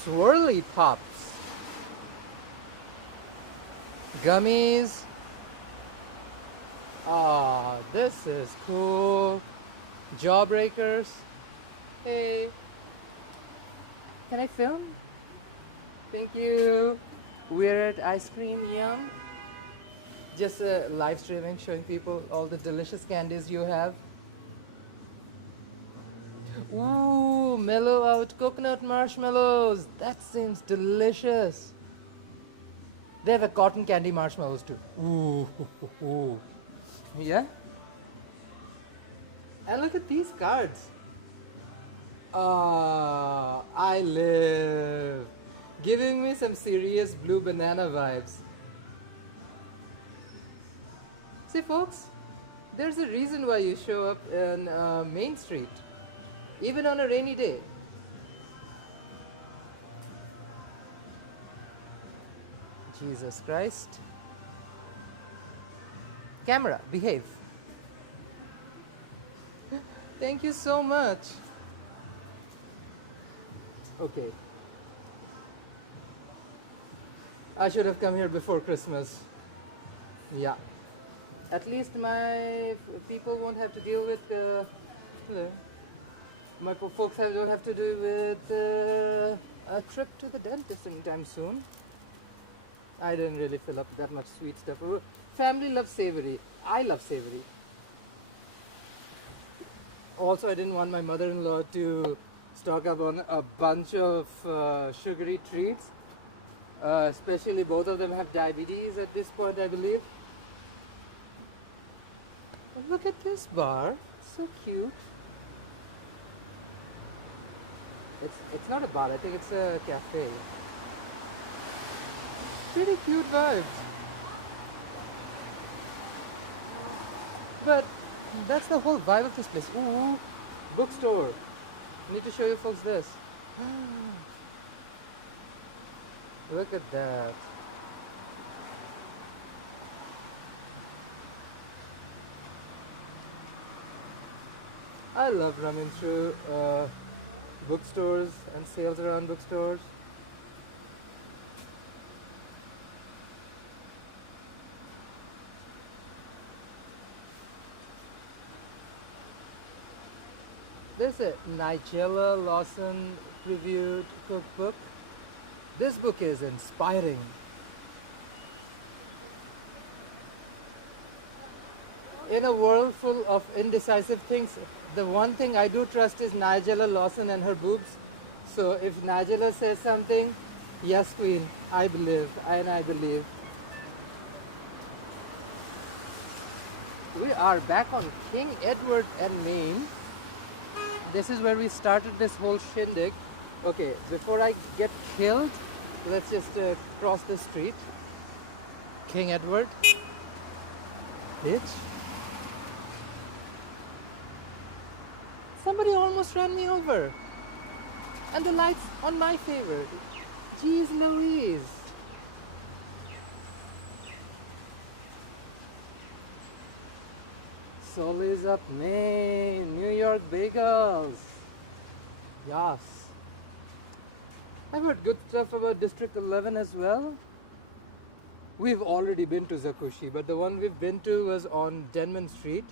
Swirly Pops. Gummies. Ah, this is cool. Jawbreakers. Hey. Can I film? Thank you. We're at Ice Cream Yum. Just live streaming, showing people all the delicious candies you have. Ooh, mellow out coconut marshmallows. That seems delicious. They have a cotton candy marshmallows too. Ooh. Yeah? And look at these cards. I live. Giving me some serious blue banana vibes. See folks, there's a reason why you show up in Main Street, even on a rainy day. Jesus Christ. Camera, behave. Thank you so much. Okay. I should have come here before Christmas. Yeah. At least my people won't have to deal with, my folks don't have to deal with a trip to the dentist anytime soon. I didn't really fill up that much sweet stuff. Family loves savory. I love savory. Also, I didn't want my mother-in-law to stock up on a bunch of sugary treats. Especially both of them have diabetes at this point, I believe. And look at this bar. So cute. It's not a bar, I think it's a cafe. Pretty cute vibes. But that's the whole vibe of this place. Ooh, bookstore. Need to show you folks this. Look at that. I love running through bookstores and sales around bookstores. There's a Nigella Lawson reviewed cookbook. This book is inspiring. In a world full of indecisive things, the one thing I do trust is Nigella Lawson and her boobs. So if Nigella says something, yes, Queen, I believe, and I believe. We are back on King Edward and Main. This is where we started this whole shindig. Okay, before I get killed, let's just cross the street. King Edward. Bitch. Somebody almost ran me over. And the light's on my favor. Jeez Louise. Soul is up, Maine. New York bagels. Yes. I've heard good stuff about District 11 as well. We've already been to Zakushi, but the one we've been to was on Denman Street.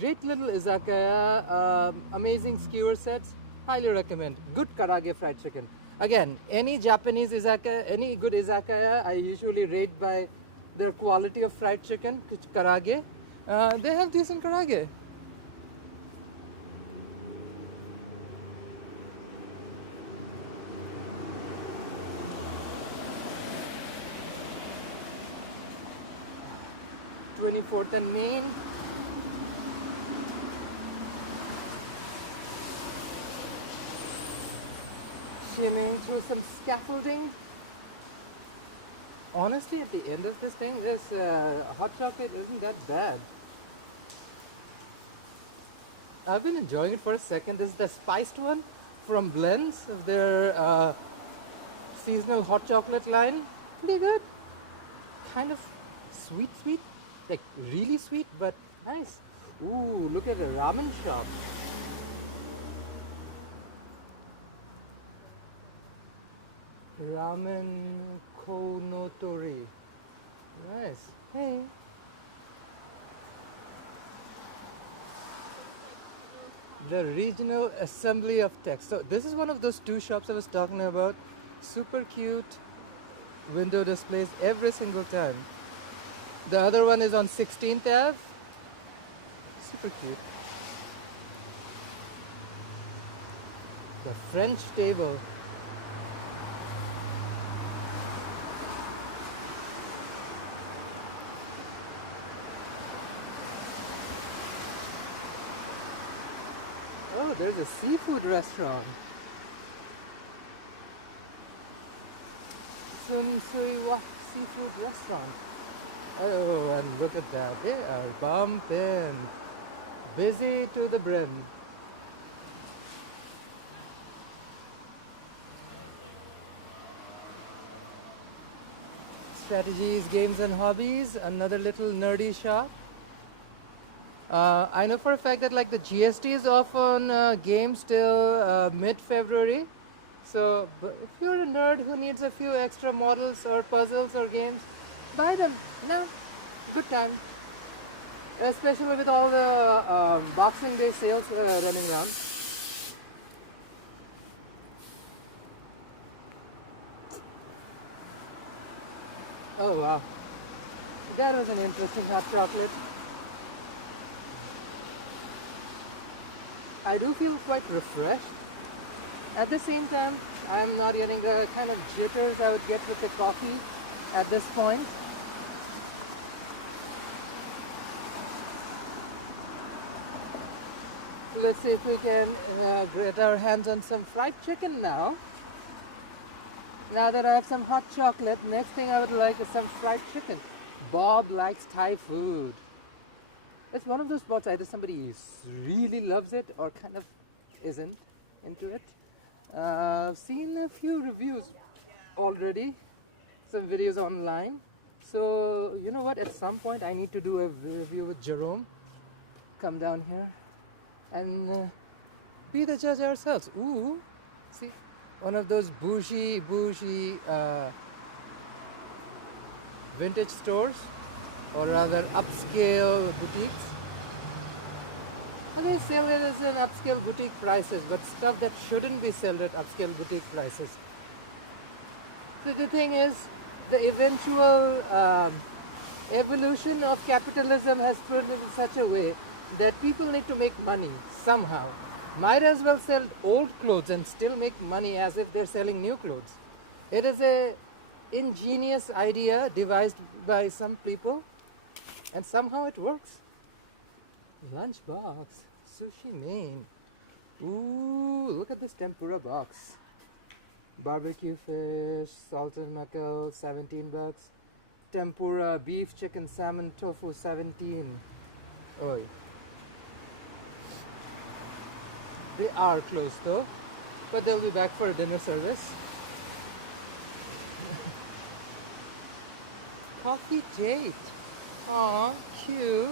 Great little izakaya, amazing skewer sets. Highly recommend. Good karage fried chicken. Again, any Japanese izakaya, any good izakaya, I usually rate by their quality of fried chicken, karage. They have decent karage. Fourth and Main. Shimming through some scaffolding. Honestly, at the end of this thing, this hot chocolate isn't that bad. I've been enjoying it for a second. This is the spiced one from Blends of their seasonal hot chocolate line. Pretty good. Kind of sweet. Like really sweet, but nice. Ooh, look at the ramen shop. Ramen Konotori. Nice. Hey. The Regional Assembly of Text. So this is one of those two shops I was talking about. Super cute window displays every single time. The other one is on 16th Ave. Super cute. The French table. Oh, there's a seafood restaurant. Sunsui Seafood Restaurant. Oh, and look at that. They are bumping. Busy to the brim. Strategies, games and hobbies. Another little nerdy shop. I know for a fact that like the GST is off on games till mid-February. So if you're a nerd who needs a few extra models or puzzles or games, buy them. No, good time. Especially with all the Boxing Day sales running around. Oh wow, that was an interesting hot chocolate. I do feel quite refreshed. At the same time, I'm not getting the kind of jitters I would get with the coffee at this point. Let's see if we can get our hands on some fried chicken now. Now that I have some hot chocolate, next thing I would like is some fried chicken. Bob likes Thai food. It's one of those spots either somebody really loves it or kind of isn't into it. I've seen a few reviews already, some videos online. So you know what, at some point I need to do a review with Jerome. Come down here and be the judge ourselves. Ooh, see, one of those bougie vintage stores, or rather upscale boutiques. They sell it as an upscale boutique prices, but stuff that shouldn't be sold at upscale boutique prices. So the thing is, the eventual evolution of capitalism has proven in such a way that people need to make money somehow. Might as well sell old clothes and still make money as if they're selling new clothes. It is a ingenious idea devised by some people, and somehow it works. Lunchbox, sushi main. Ooh, look at this tempura box. Barbecue fish, salt and mackerel, 17 bucks. Tempura, beef, chicken, salmon, tofu, 17. Oi. They are closed though, but they'll be back for a dinner service. Coffee date. Aw, cute.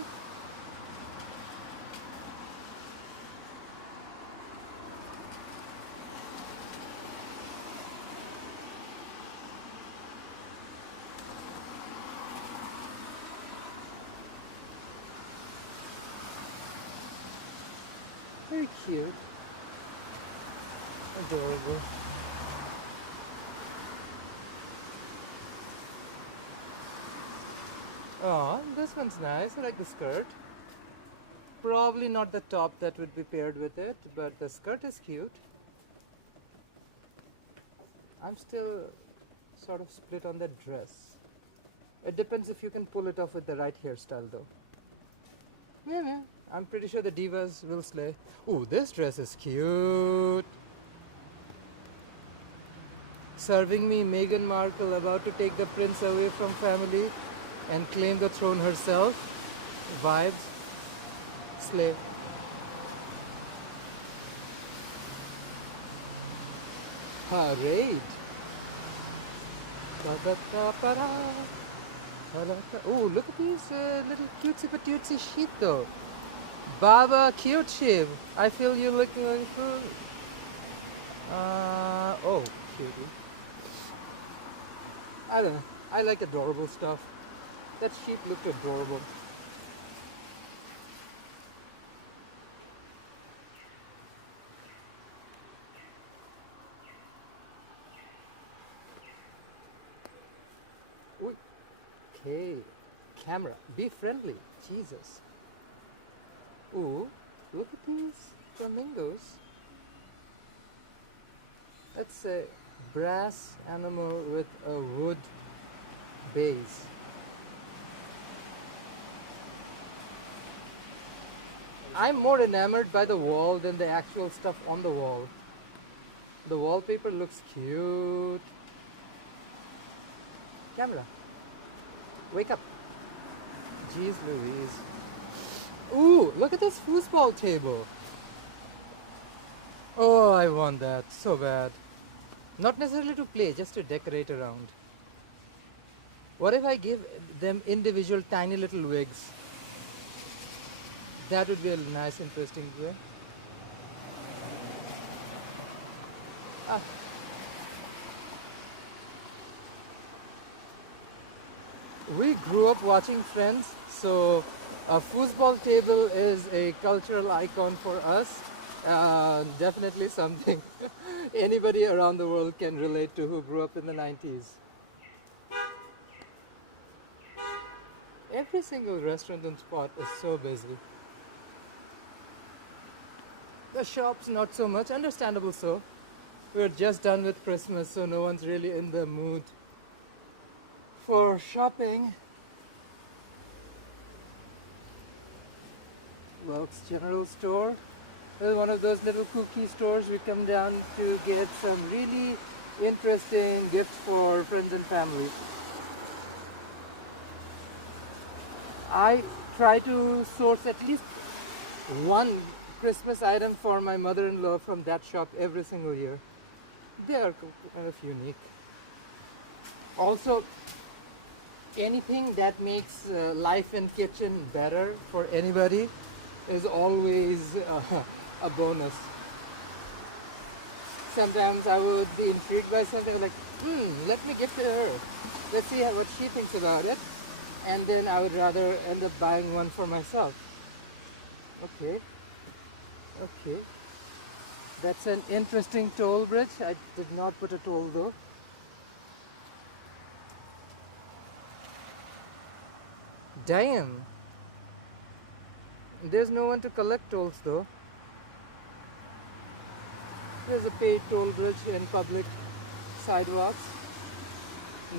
Very cute. Adorable. Oh, this one's nice. I like the skirt. Probably not the top that would be paired with it, but the skirt is cute. I'm still sort of split on that dress. It depends if you can pull it off with the right hairstyle though. Yeah, I'm pretty sure the divas will slay. Ooh, this dress is cute. Serving me Meghan Markle about to take the prince away from family and claim the throne herself. Vibes. Slay. Parade. Oh, look at these little cutesy patootsy sheep though. Baba cute sheep. I feel you looking like food. Oh, cutie. I don't know. I like adorable stuff. That sheep looked adorable. Okay, camera, be friendly. Jesus. Ooh, look at these flamingos. That's a brass animal with a wood base. I'm more enamored by the wall than the actual stuff on the wall. The wallpaper looks cute. Camera, wake up. Jeez Louise. Ooh, look at this foosball table. Oh, I want that so bad. Not necessarily to play, just to decorate around. What if I give them individual tiny little wigs? That would be a nice, interesting way. Ah. We grew up watching Friends, so a foosball table is a cultural icon for us. Definitely something anybody around the world can relate to who grew up in the 90s. Every single restaurant and spot is so busy. The shops not so much, understandable so. We're just done with Christmas, so no one's really in the mood for shopping. Wilkes General Store. Well, one of those little kooky stores we come down to get some really interesting gifts for friends and family. I try to source at least one Christmas item for my mother-in-law from that shop every single year. They are kind of unique. Also, anything that makes life in kitchen better for anybody is always a bonus. Sometimes I would be intrigued by something like, let me give to her. Let's see what she thinks about it. And then I would rather end up buying one for myself. Okay. That's an interesting toll bridge. I did not put a toll though. Damn. There's no one to collect tolls though. There's a paid toll bridge in public sidewalks.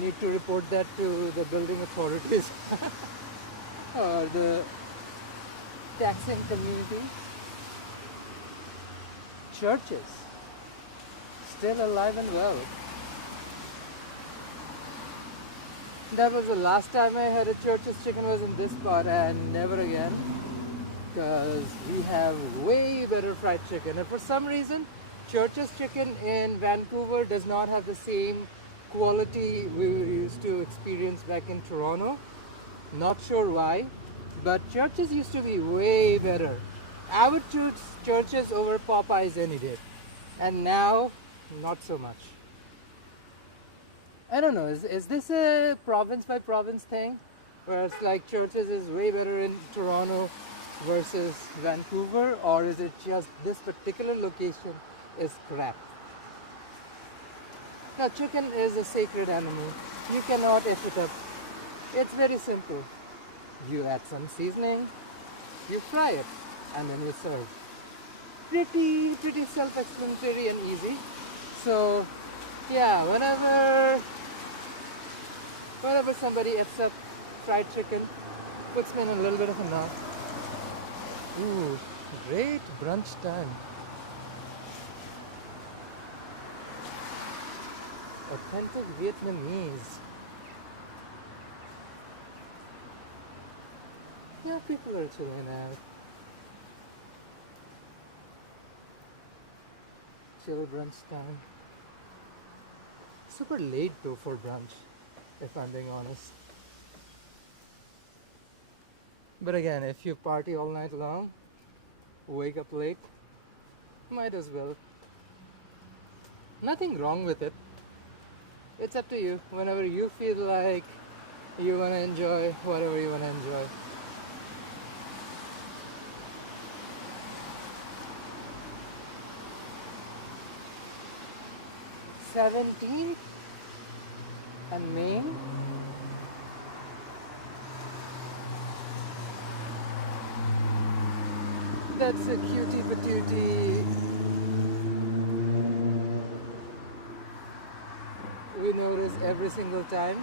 Need to report that to the building authorities or the taxing community. Churches still alive and well. That was the last time I had a Church's chicken was in this spot, and never again, because we have way better fried chicken. And for some reason, Church's chicken in Vancouver does not have the same quality we used to experience back in Toronto. Not sure why, but Church's used to be way better. I would choose Church's over Popeyes any day, and now not so much. I don't know, is this a province by province thing, where it's like Church's is way better in Toronto versus Vancouver, or is it just this particular location is crap? Now, chicken is a sacred animal. You cannot eat it up. It's very simple. You add some seasoning, you fry it, and then you serve. Pretty self-explanatory and easy. So, yeah, whenever somebody eats up fried chicken, puts me in a little bit of a knot. Ooh, great brunch time. Authentic Vietnamese. Yeah, people are chilling out. Chill brunch time. Super late though for brunch, if I'm being honest. But again, if you party all night long, wake up late, might as well. Nothing wrong with it. It's up to you. Whenever you feel like you want to enjoy whatever you want to enjoy. #17 and Main. That's a cutie patootie. We notice every single time.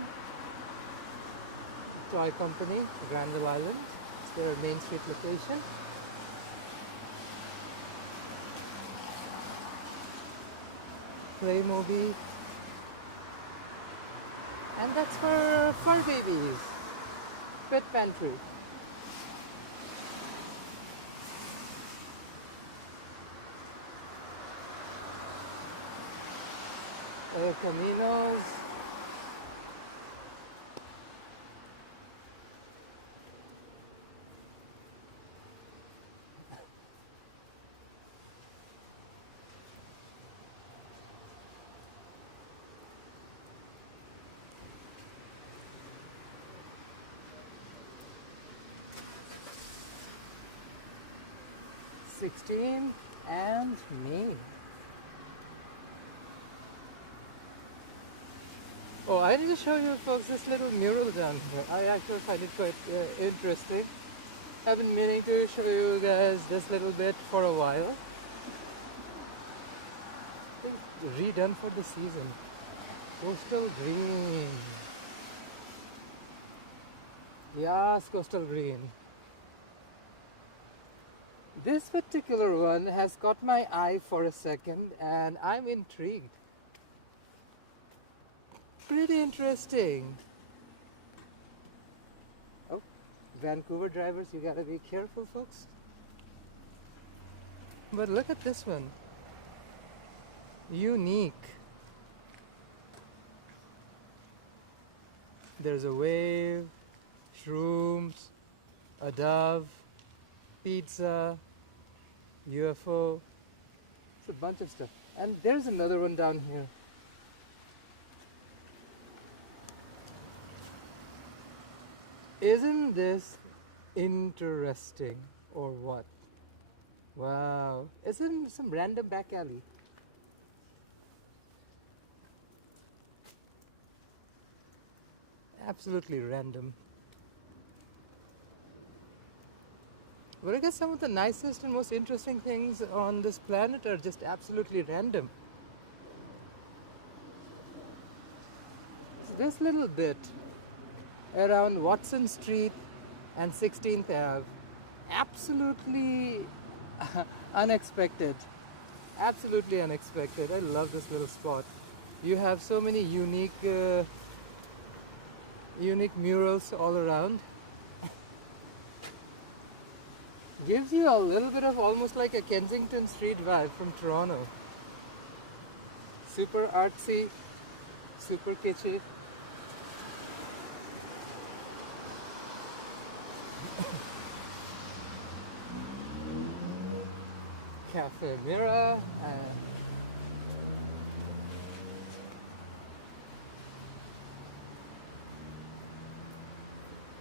Toy Company, Granville Island. It's their Main Street location. Playmobil. And that's for fur babies. Pet pantry. Caminos. #16 and Main. Oh, I need to show you folks this little mural down here. I actually find it quite interesting. I've been meaning to show you guys this little bit for a while. I think redone for the season. Coastal green. Yes, coastal green. This particular one has caught my eye for a second and I'm intrigued. Pretty interesting. Oh, Vancouver drivers, you gotta be careful, folks. But look at this one. Unique. There's a wave, shrooms, a dove, pizza, UFO. It's a bunch of stuff. And there's another one down here. Isn't this interesting or what? Wow. Isn't some random back alley? Absolutely random. But I guess some of the nicest and most interesting things on this planet are just absolutely random. So this little bit around Watson Street and 16th Ave, absolutely unexpected. Absolutely unexpected. I love this little spot. You have so many unique murals all around. Gives you a little bit of almost like a Kensington Street vibe from Toronto. Super artsy, super kitschy. Cafe Mira.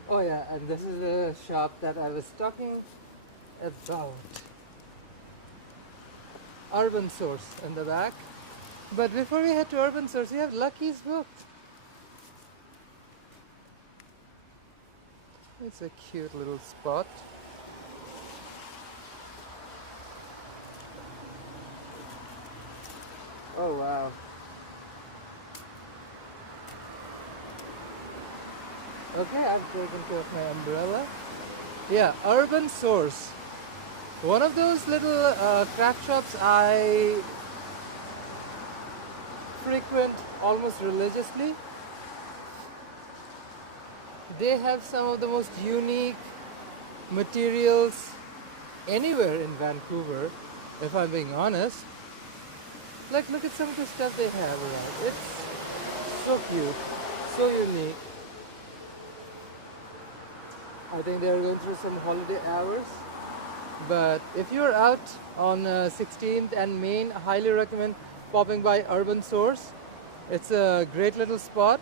Oh yeah, and this is the shop that I was talking about. Urban Source in the back. But before we head to Urban Source, you have Lucky's Book. It's a cute little spot. Oh wow. Okay, I've taken care of my umbrella. Yeah, Urban Source. One of those little craft shops I frequent almost religiously. They have some of the most unique materials anywhere in Vancouver, if I'm being honest. Like, look at some of the stuff they have around. It's so cute, so unique. I think they're going through some holiday hours. But if you're out on 16th and Main, I highly recommend popping by Urban Source. It's a great little spot.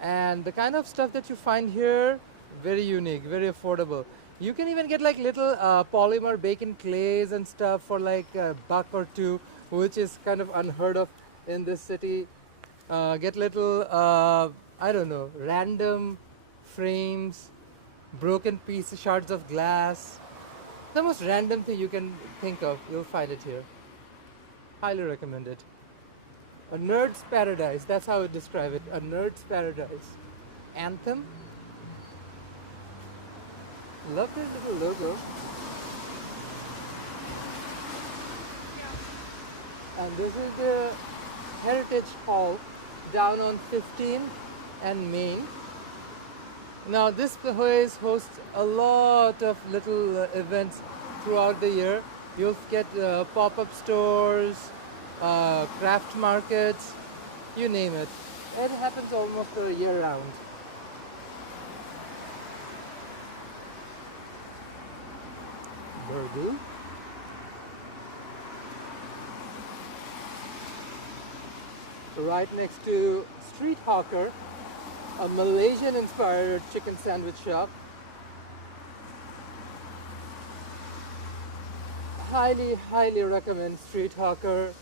And the kind of stuff that you find here, very unique, very affordable. You can even get like little polymer bacon clays and stuff for like $1 or $2, which is kind of unheard of in this city. Get little, I don't know, random frames, broken pieces, shards of glass. The most random thing you can think of, you'll find it here. Highly recommend it. A nerd's paradise, that's how I describe it. A nerd's paradise. Anthem. Love their little logo. And this is the Heritage Hall down on 15th and Main. Now this place hosts a lot of little events throughout the year. You'll get pop-up stores, craft markets, you name it. It happens almost a year round. Burger. Right next to Street Hawker, a Malaysian-inspired chicken sandwich shop. Highly, highly recommend Street Hawker.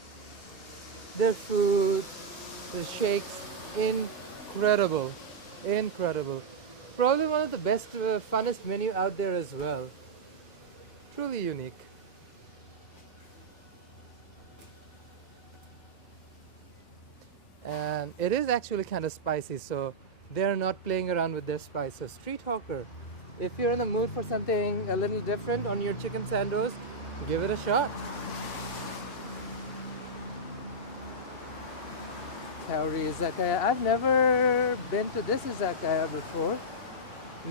Their food, the shakes, incredible. Incredible. Probably one of the best, funnest menu out there as well. Truly unique. And it is actually kind of spicy, so they're not playing around with their spice. So street hawker, if you're in the mood for something a little different on your chicken sandwich, give it a shot. Kaori izakaya. I've never been to this izakaya before.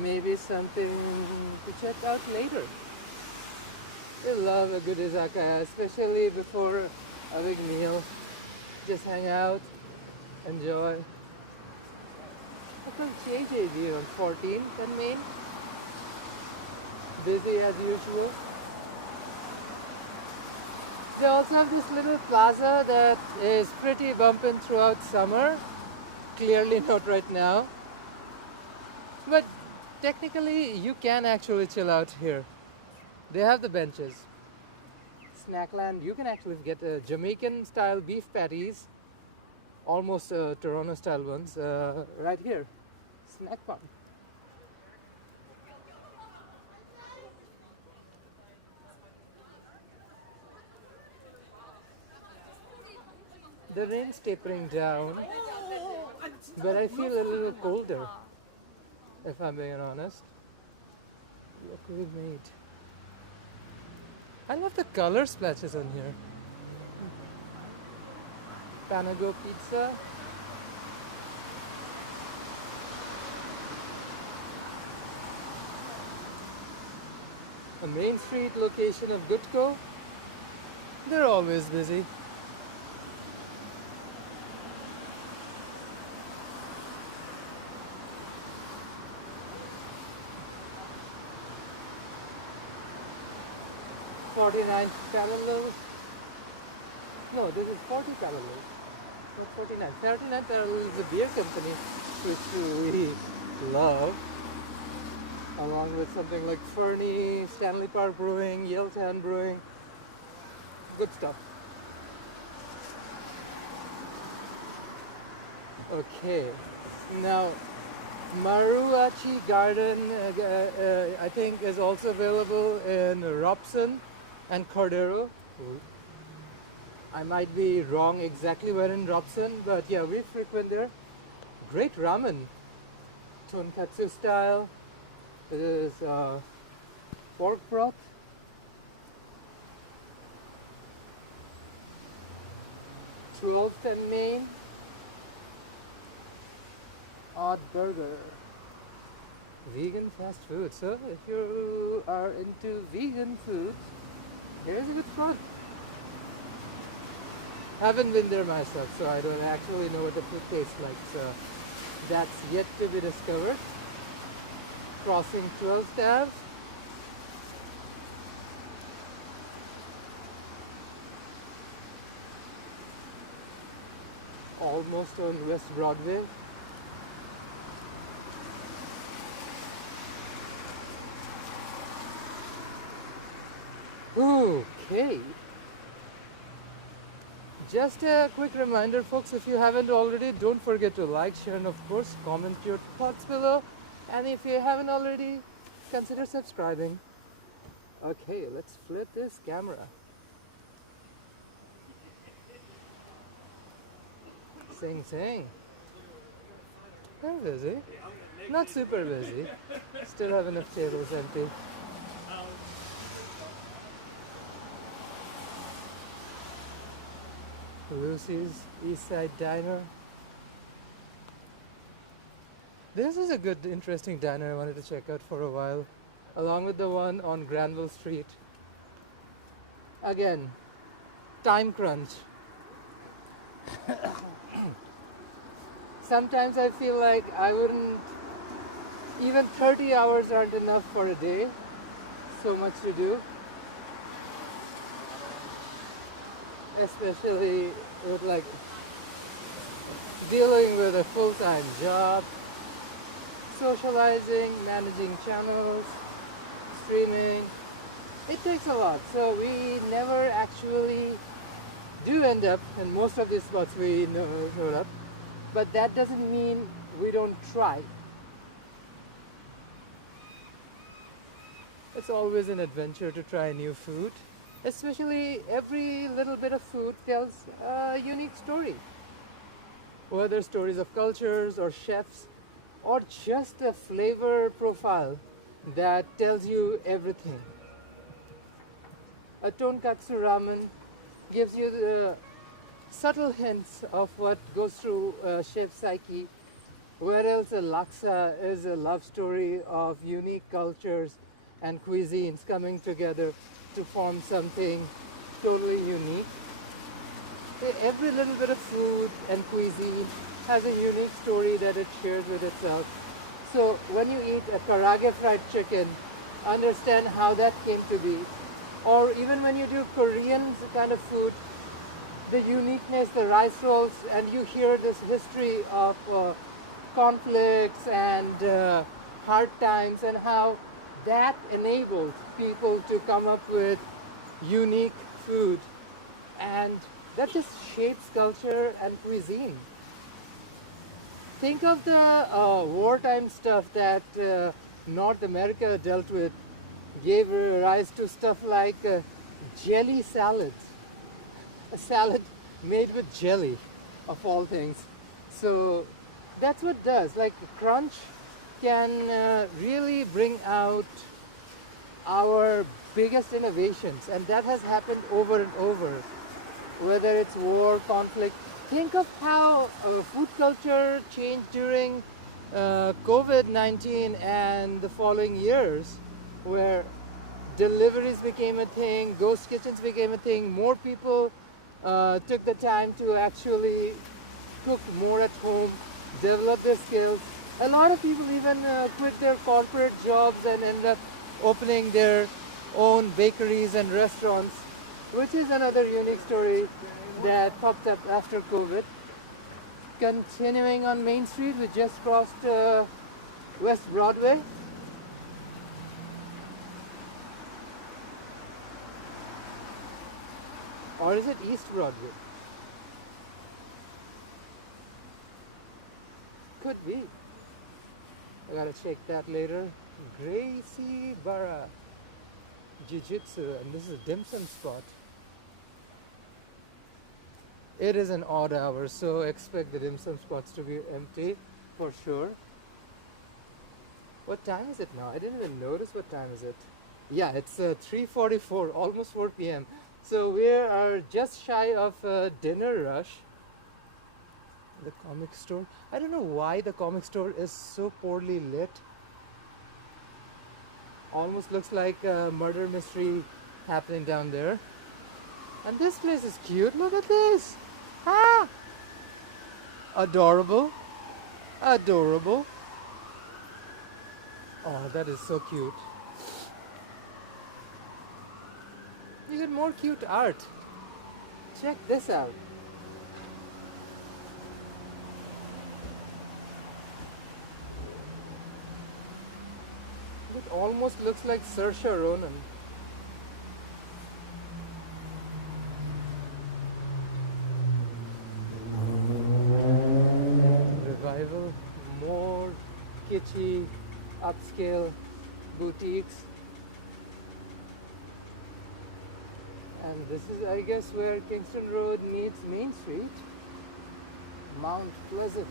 Maybe something to check out later. I love a good izakaya, especially before a big meal. Just hang out, enjoy. Look at JJG on 14th and Main. Busy as usual. They also have this little plaza that is pretty bumping throughout summer. Clearly not right now. But technically you can actually chill out here. They have the benches. Snackland, you can actually get Jamaican style beef patties, almost Toronto style ones, right here. Snack fun. The rain's tapering down, but I feel a little colder, if I'm being honest. Locally made. I love the color splashes on here. Panago pizza. A Main Street location of Goodco. They're always busy. Parallel. No, this is 40 parallel. Not 49. 39 parallel is a beer company which we love. Along with something like Fernie, Stanley Park Brewing, Yaletown Brewing. Good stuff. Okay. Now, Maruachi Garden, I think, is also available in Robson and Cordero. I might be wrong exactly where in Robson, but yeah, we frequent there. Great ramen, tonkatsu style. This is pork broth. Twelfth and Main. Odd Burger. Vegan fast food. So if you are into vegan food, here's a good spot. Haven't been there myself, so I don't actually know what the food tastes like. So that's yet to be discovered. Crossing 12th Ave. Almost on West Broadway. Okay. Just a quick reminder, folks, if you haven't already, don't forget to like, share, and of course, comment your thoughts below. And if you haven't already, consider subscribing. Okay, let's flip this camera. Sing, sing. They're busy. Not super busy. Still have enough tables empty. Lucy's East Side Diner. This is a good, interesting diner I wanted to check out for a while, along with the one on Granville Street. Again, time crunch. Sometimes I feel like even 30 hours aren't enough for a day. So much to do. Especially with dealing with a full-time job, socializing, managing channels, streaming. It takes a lot, so we never actually do end up in most of these spots we showed up, but that doesn't mean we don't try. It's always an adventure to try new food, especially every little bit of food tells a unique story. Whether stories of cultures or chefs or just a flavor profile that tells you everything. A tonkatsu ramen gives you the subtle hints of what goes through a chef's psyche, whereas a laksa is a love story of unique cultures and cuisines coming together to form something totally unique. Every little bit of food and cuisine has a unique story that it shares with itself. So when you eat a karage fried chicken, understand how that came to be. Or even when you do Korean kind of food, the uniqueness, the rice rolls, and you hear this history of conflicts and hard times and how that enabled people to come up with unique food, and that just shapes culture and cuisine. Think of the wartime stuff that North America dealt with, gave rise to stuff like jelly salads, a salad made with jelly of all things. So that's what does, like crunch can really bring out our biggest innovations, and that has happened over and over, whether it's war, conflict. Think of how food culture changed during COVID-19 and the following years, where deliveries became a thing, ghost kitchens became a thing, more people took the time to actually cook more at home, develop their skills. A lot of people even quit their corporate jobs and end up opening their own bakeries and restaurants, which is another unique story that popped up after COVID. Continuing on Main Street, we just crossed West Broadway. Or is it East Broadway? Could be. I gotta check that later. Gracie Barra Jiu-Jitsu, and this is a dim sum spot. It is an odd hour, so expect the dim sum spots to be empty for sure. What time is it now? I didn't even notice what time is it. Yeah, it's 3:44, almost 4 p.m. So we are just shy of a dinner rush. The comic store. I don't know why the comic store is so poorly lit. Almost looks like a murder mystery happening down there. And this place is cute. Look at this. Ah! Adorable. Adorable. Oh, that is so cute. You get more cute art. Check this out. It almost looks like Saoirse Ronan. Revival, more kitschy, upscale boutiques. And this is, I guess, where Kingston Road meets Main Street, Mount Pleasant.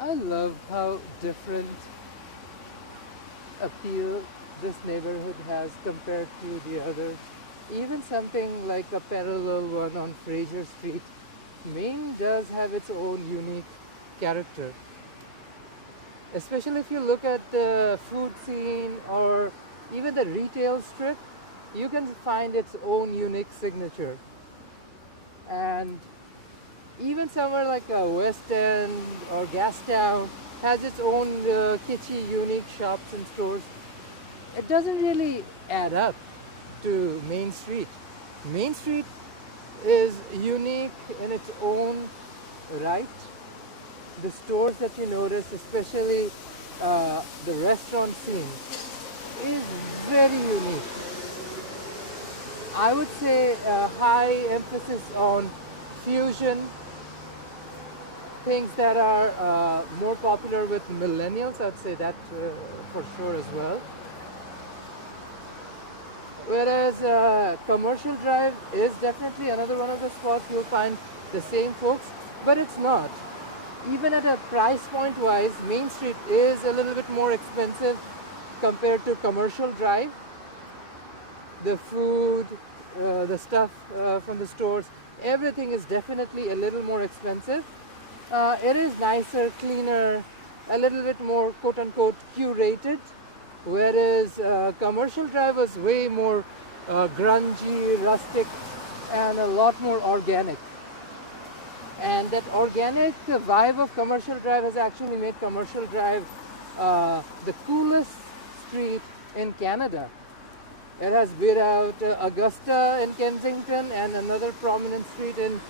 I love how different appeal this neighborhood has compared to the others. Even something like a parallel one on Fraser Street, Maine does have its own unique character. Especially if you look at the food scene or even the retail strip, you can find its own unique signature. And even somewhere like West End or Gastown has its own kitschy, unique shops and stores. It doesn't really add up to Main Street. Main Street is unique in its own right. The stores that you notice, especially the restaurant scene, is very unique. I would say a high emphasis on fusion, things that are more popular with millennials. I'd say that for sure as well. Whereas Commercial Drive is definitely another one of the spots you'll find the same folks, but it's not. Even at a price point wise, Main Street is a little bit more expensive compared to Commercial Drive. The food, the stuff from the stores, everything is definitely a little more expensive. It is nicer, cleaner, a little bit more quote-unquote curated, whereas Commercial Drive was way more grungy, rustic, and a lot more organic. And that organic vibe of Commercial Drive has actually made Commercial Drive the coolest street in Canada. It has beat out Augusta in Kensington and another prominent street in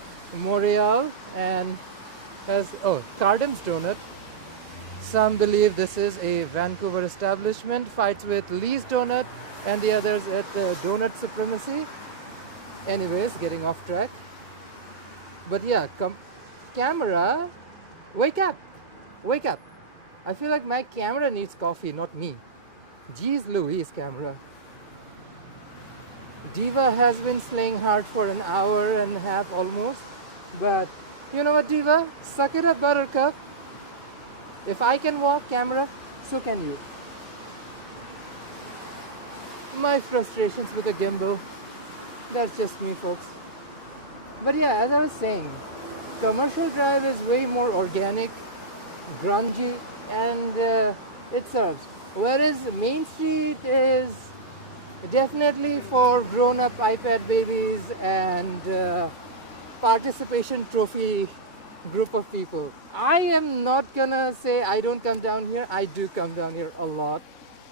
Montreal, and has, Cardam's Donut. Some believe this is a Vancouver establishment, fights with Lee's Donut and the others at Donut Supremacy. Anyways, getting off track. But yeah, camera, wake up, wake up. I feel like my camera needs coffee, not me. Jeez Louise, camera. Diva has been slaying hard for an hour and a half almost. But you know what, Diva? Suck it up, Buttercup. If I can walk, camera, so can you. My frustrations with the gimbal. That's just me, folks. But yeah, as I was saying, Commercial Drive is way more organic, grungy, and it serves. Whereas Main Street is definitely for grown-up iPad babies and participation trophy group of people. I am not gonna say I don't come down here. I do come down here a lot,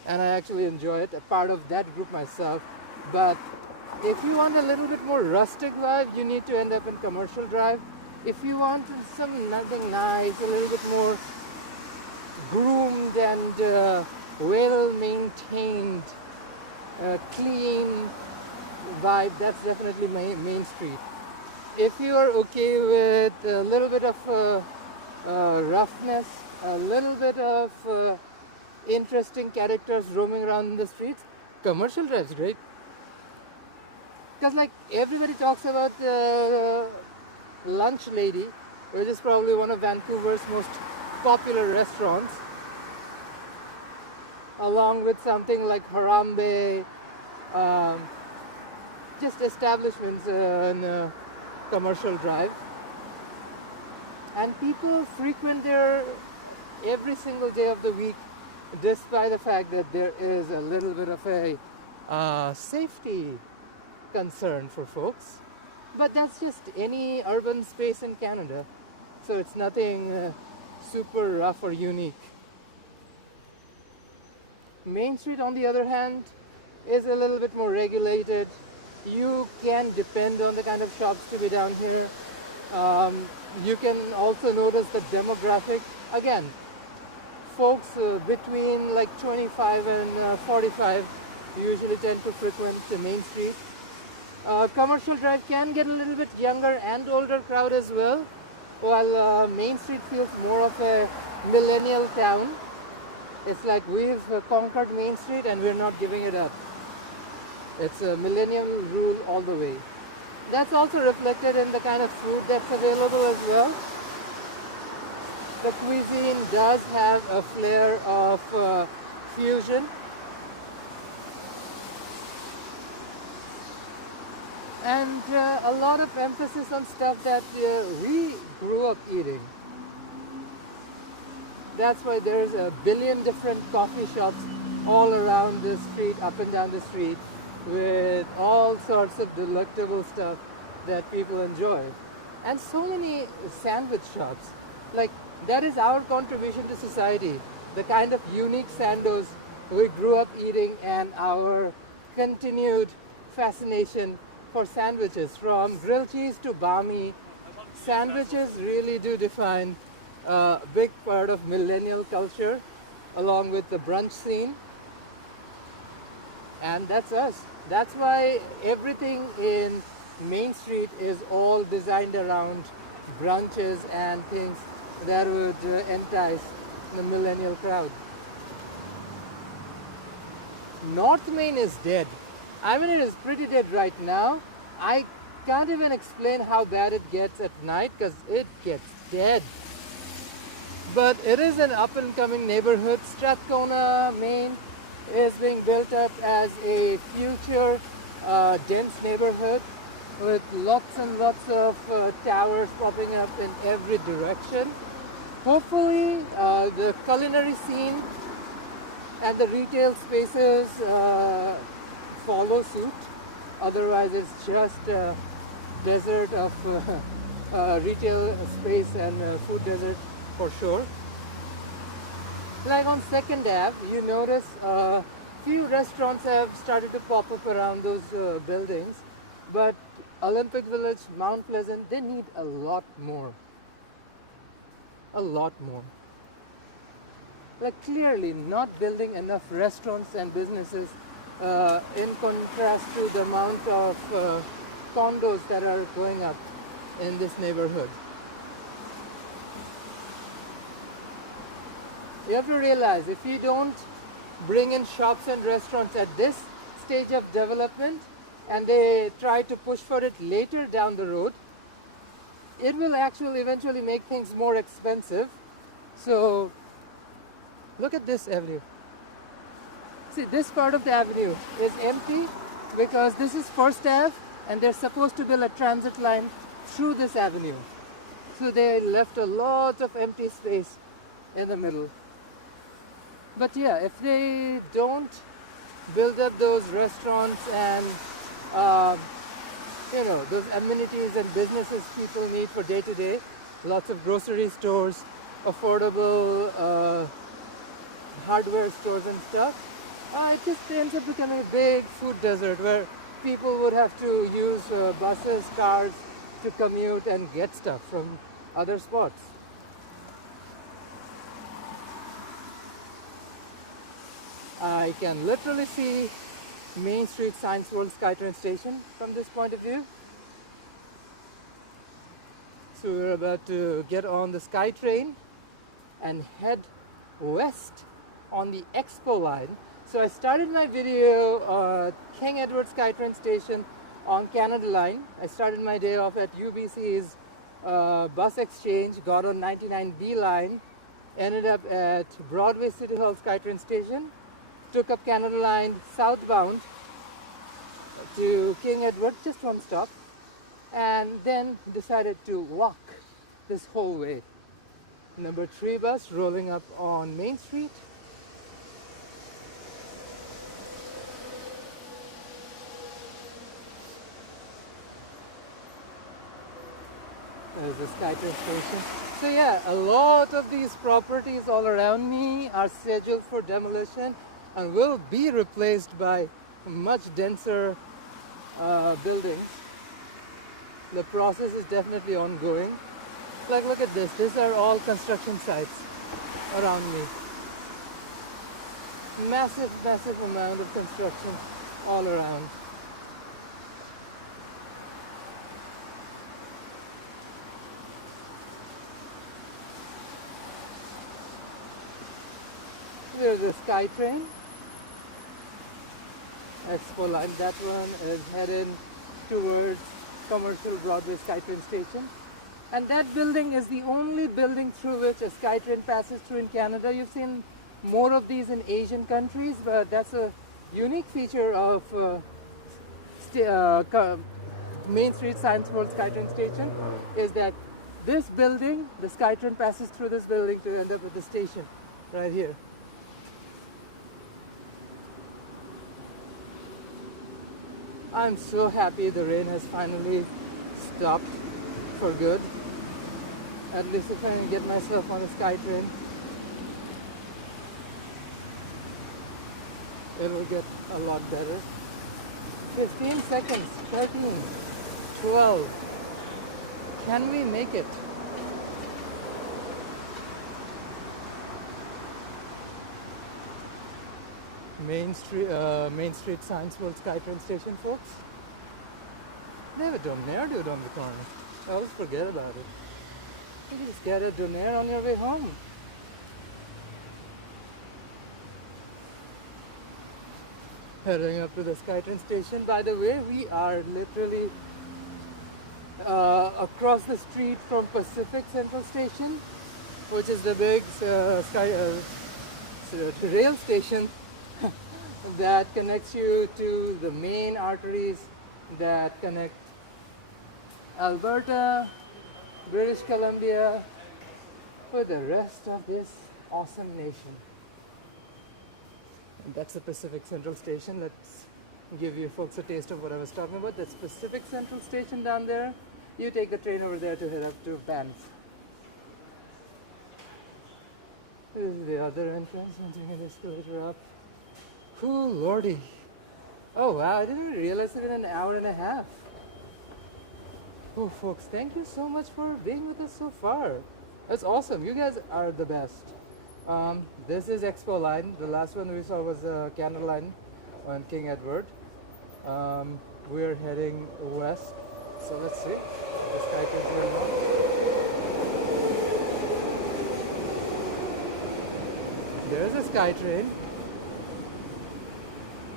and I actually enjoy it. A part of that group myself. But if you want a little bit more rustic vibe, you need to end up in Commercial Drive. If you want something nice, a little bit more groomed and well-maintained, clean vibe, that's definitely Main Street. If you are okay with a little bit of roughness, a little bit of interesting characters roaming around in the streets, Commercial Drive's great. Because like everybody talks about Lunch Lady, which is probably one of Vancouver's most popular restaurants, along with something like Harambe, just establishments in Commercial Drive. And people frequent there every single day of the week, despite the fact that there is a little bit of a safety concern for folks. But that's just any urban space in Canada, so it's nothing super rough or unique. Main Street, on the other hand, is a little bit more regulated. You can depend on the kind of shops to be down here. You can also notice the demographic. Again, folks between like 25 and 45 usually tend to frequent the Main Street. Commercial Drive can get a little bit younger and older crowd as well, while Main Street feels more of a millennial town. It's like we've conquered Main Street and we're not giving it up. It's a millennial rule all the way. That's also reflected in the kind of food that's available as well. The cuisine does have a flair of fusion. And a lot of emphasis on stuff that we grew up eating. That's why there's a billion different coffee shops all around the street, up and down the street, with all sorts of delectable stuff that people enjoy. and so many sandwich shops. Like, that is our contribution to society, the kind of unique sandos we grew up eating and our continued fascination for sandwiches. From grilled cheese to bami, sandwiches really do define a big part of millennial culture, along with the brunch scene. And that's us. That's why everything in Main Street is all designed around brunches and things that would entice the millennial crowd. North Main is dead. I mean, it is pretty dead right now. I can't even explain how bad it gets at night because it gets dead. But it is an up and coming neighborhood. Strathcona, Maine is being built up as a future dense neighborhood with lots and lots of towers popping up in every direction. Hopefully the culinary scene and the retail spaces follow suit. Otherwise it's just a desert of retail space and food desert for sure. Like on 2nd Ave, you notice a few restaurants have started to pop up around those buildings, but Olympic Village, Mount Pleasant, they need a lot more. A lot more. Like, clearly not building enough restaurants and businesses in contrast to the amount of condos that are going up in this neighborhood. You have to realize, if you don't bring in shops and restaurants at this stage of development and they try to push for it later down the road, it will actually eventually make things more expensive. So look at this avenue. See, this part of the avenue is empty because this is 1st Ave and they're supposed to build a transit line through this avenue. So they left a lot of empty space in the middle. But yeah, if they don't build up those restaurants and those amenities and businesses people need for day to day, lots of grocery stores, affordable hardware stores and stuff, it just ends up becoming a big food desert where people would have to use buses, cars to commute and get stuff from other spots. I can literally see Main Street Science World SkyTrain Station from this point of view. So we're about to get on the SkyTrain and head west on the Expo Line. So I started my video King Edward SkyTrain Station on Canada Line. I started my day off at UBC's bus exchange, got on 99B line, ended up at Broadway City Hall SkyTrain Station, took up Canada Line southbound to King Edward, just one stop, and then decided to walk this whole way. Number 3 bus rolling up on Main Street. There's the SkyTrain station. So yeah, a lot of these properties all around me are scheduled for demolition and will be replaced by much denser buildings. The process is definitely ongoing. Like, look at this. These are all construction sites around me. Massive, massive amount of construction all around. There's a SkyTrain. Expo Line, that one is headed towards commercial Broadway SkyTrain Station. And that building is the only building through which a SkyTrain passes through in Canada. You've seen more of these in Asian countries, but that's a unique feature of Main Street Science World SkyTrain Station, is that this building, the SkyTrain passes through this building to end up at the station right here. I'm so happy the rain has finally stopped. for good. At least if I can get myself on a SkyTrain, it will get a lot better. 15 seconds, 13, 12. Can we make it? Main Street Science World SkyTrain Station, folks. They have a donair dude on the corner. I always forget about it. You can just get a donair on your way home. Heading up to the SkyTrain station. By the way, we are literally across the street from Pacific Central Station, which is the big rail station that connects you to the main arteries that connect Alberta, British Columbia with the rest of this awesome nation. And that's the Pacific Central Station. Let's give you folks a taste of what I was talking about. That's Pacific Central Station down there. You take the train over there to head up to Banff. This is the other entrance. I'm taking an escalator up. Oh lordy. Oh wow, I didn't even realize it in an hour and a half. Oh folks, thank you so much for being with us so far. That's awesome. You guys are the best. This is Expo Line. The last one we saw was Canada Line on King Edward. We're heading west. So let's see. The SkyTrain's going on. There's a SkyTrain.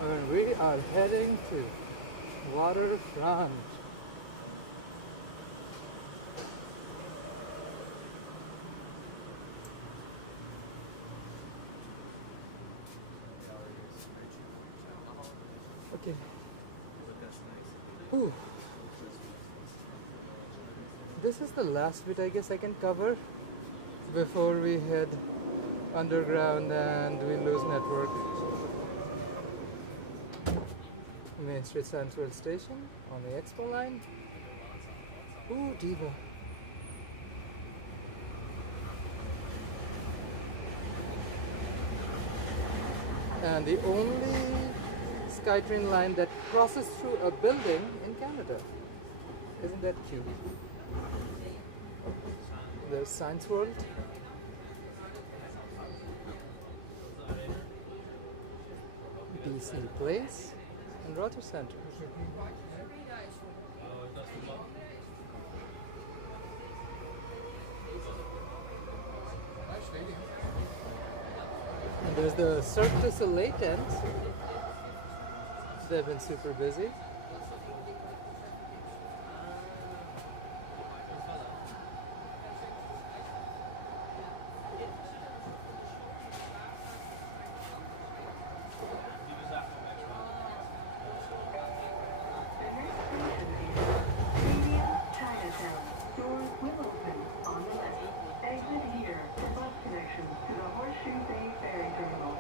And we are heading to Waterfront. Okay. Ooh. This is the last bit I guess I can cover before we head underground and we lose network. Main Street Science World Station on the Expo Line. Ooh, Diva. And the only SkyTrain line that crosses through a building in Canada. Isn't that cute? There's Science World. BC Place and Rogers Center. And there's the Cirque du Soleil tent. They've been super busy. Chinatown. Doors will open on the left. Exit here for bus connections to the Horseshoe Bay Ferry Terminal.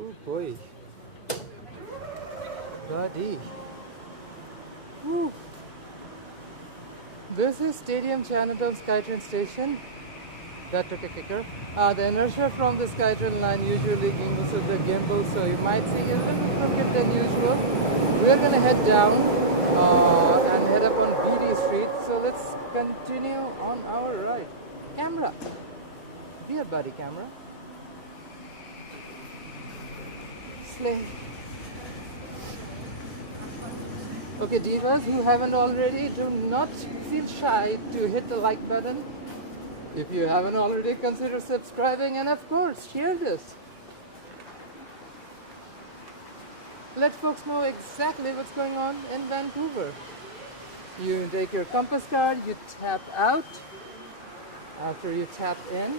Oh boy. Buddy. Woo. This is Stadium Chinatown SkyTrain Station. That took a kicker. The inertia from the SkyTrain line usually gimbals with the gimbal, so you might see a little crooked than usual. We're gonna head down and head up on BD Street. So let's continue on our ride. Camera. Here, buddy, camera. Slay. Okay, divas who haven't already, do not feel shy to hit the like button. If you haven't already, consider subscribing and of course, share this. Let folks know exactly what's going on in Vancouver. You take your compass card, you tap out. After you tap in,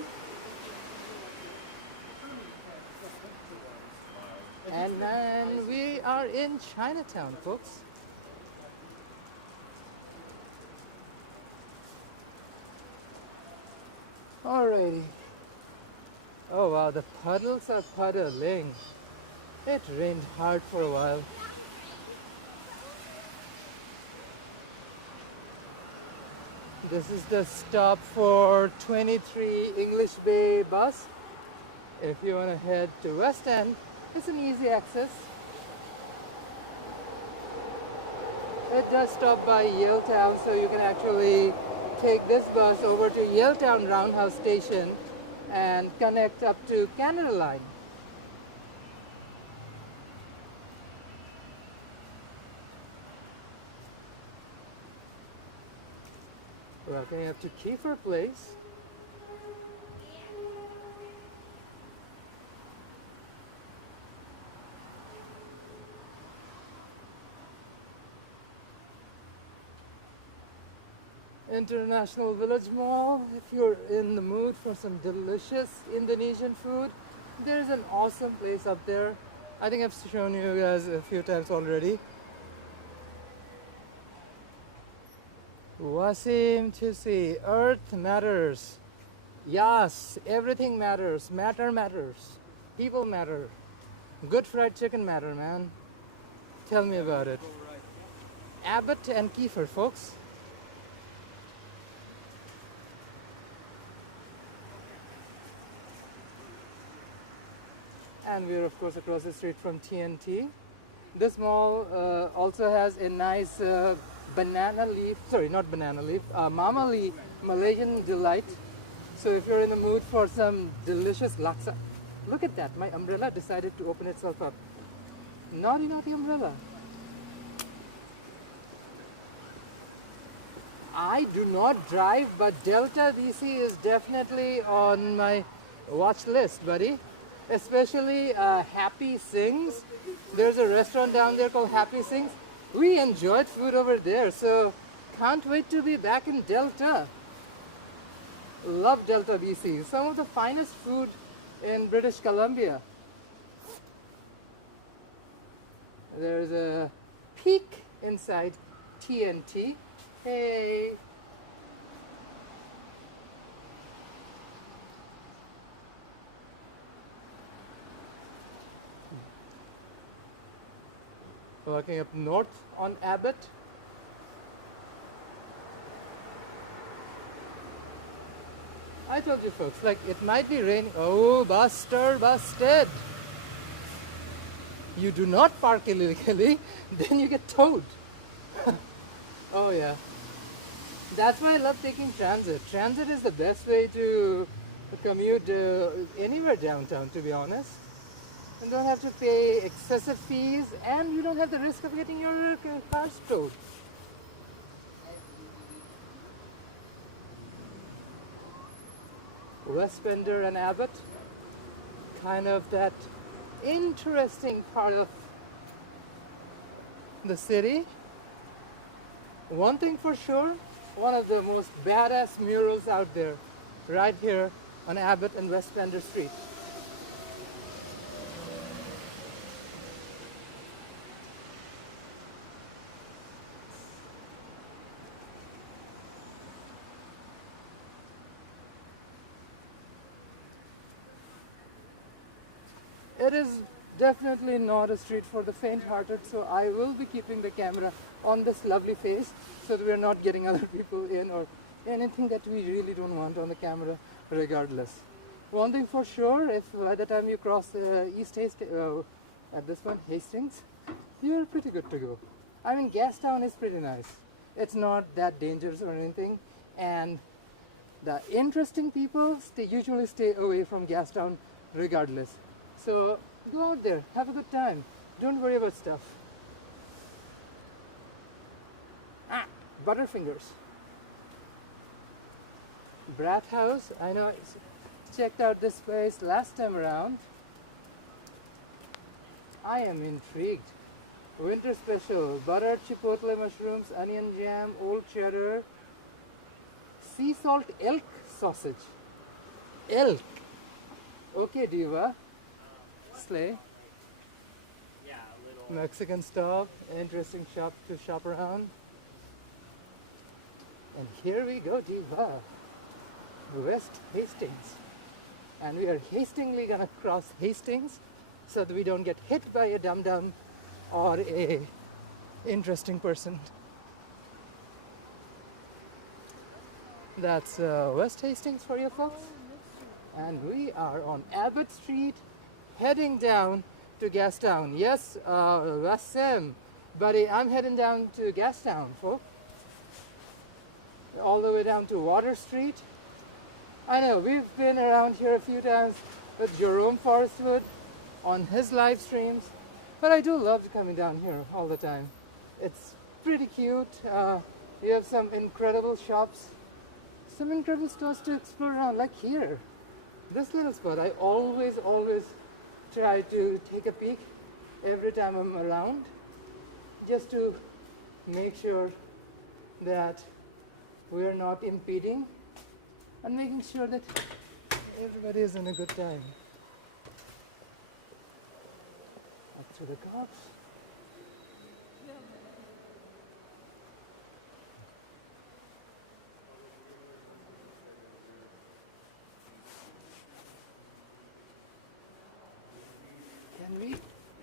and then we are in Chinatown, folks. Alrighty. Oh wow, the puddles are puddling. It rained hard for a while. This is the stop for 23 English Bay bus. If you want to head to West End, it's an easy access. It does stop by Yaletown, so you can actually take this bus over to Yaletown Roundhouse Station and connect up to Canada Line. Walking up to Kiefer Place. International Village Mall. If you're in the mood for some delicious Indonesian food, there's an awesome place up there. I think I've shown you guys a few times already. Wasim to see, Earth matters. Yes, everything matters. Matter matters. People matter. Good fried chicken matter, man. Tell me about it. Abbott and Kiefer, folks. And we're of course across the street from TNT. This mall also has a nice banana leaf, sorry, not banana leaf, mama leaf Malaysian delight. So if you're in the mood for some delicious laksa, look at that, my umbrella decided to open itself up. Naughty, naughty umbrella. I do not drive, but Delta DC is definitely on my watch list, buddy. Especially Happy Sings. There's a restaurant down there called Happy Sings. We enjoyed food over there, so can't wait to be back in Delta. Love Delta BC. Some of the finest food in British Columbia. There's a peek inside TNT. Hey. Walking up north on Abbott. I told you folks, like it might be raining. Oh, busted. You do not park illegally, then you get towed. Oh yeah. That's why I love taking transit. Transit is the best way to commute anywhere downtown, to be honest. You don't have to pay excessive fees, and you don't have the risk of getting your car towed. West Bender and Abbott, kind of that interesting part of the city. One thing for sure, one of the most badass murals out there, right here on Abbott and West Bender Street. It is definitely not a street for the faint-hearted, so I will be keeping the camera on this lovely face so that we are not getting other people in or anything that we really don't want on the camera regardless. One thing for sure, if by the time you cross East Hastings, at this one, Hastings, you're pretty good to go. I mean, Gastown is pretty nice. It's not that dangerous or anything, and the interesting people usually stay away from Gastown regardless. So go out there, have a good time. Don't worry about stuff. Butterfingers. Brat House. I know. Checked out this place last time around. I am intrigued. Winter special. Butter chipotle mushrooms, onion jam, old cheddar, sea salt elk sausage. Elk. Okay, Diva. Slay. Yeah, a little. Mexican stop, interesting shop to shop around. And here we go, Diva. West Hastings, and we are hastily gonna cross Hastings so that we don't get hit by a dum-dum or a interesting person. That's West Hastings for you folks, and we are on Abbott Street heading down to Gastown. Yes, Wasim, buddy, I'm heading down to Gastown, folks. All the way down to Water Street. I know we've been around here a few times with Jerome Forestwood on his live streams, but I do love coming down here all the time. It's pretty cute. We have some incredible shops, some incredible stores to explore around, like here. This little spot, I always try to take a peek every time I'm around, just to make sure that we're not impeding and making sure that everybody is in a good time. Up to the cops. Can we?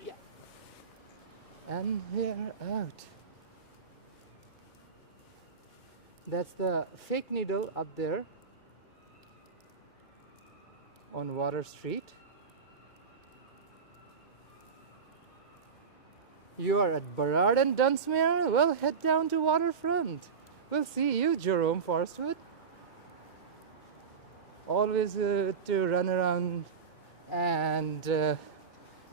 Yeah. And we're out. That's the fake needle up there on Water Street. You are at Burrard and Dunsmuir? Well, head down to Waterfront. We'll see you, Jerome Forestwood. Always to run around and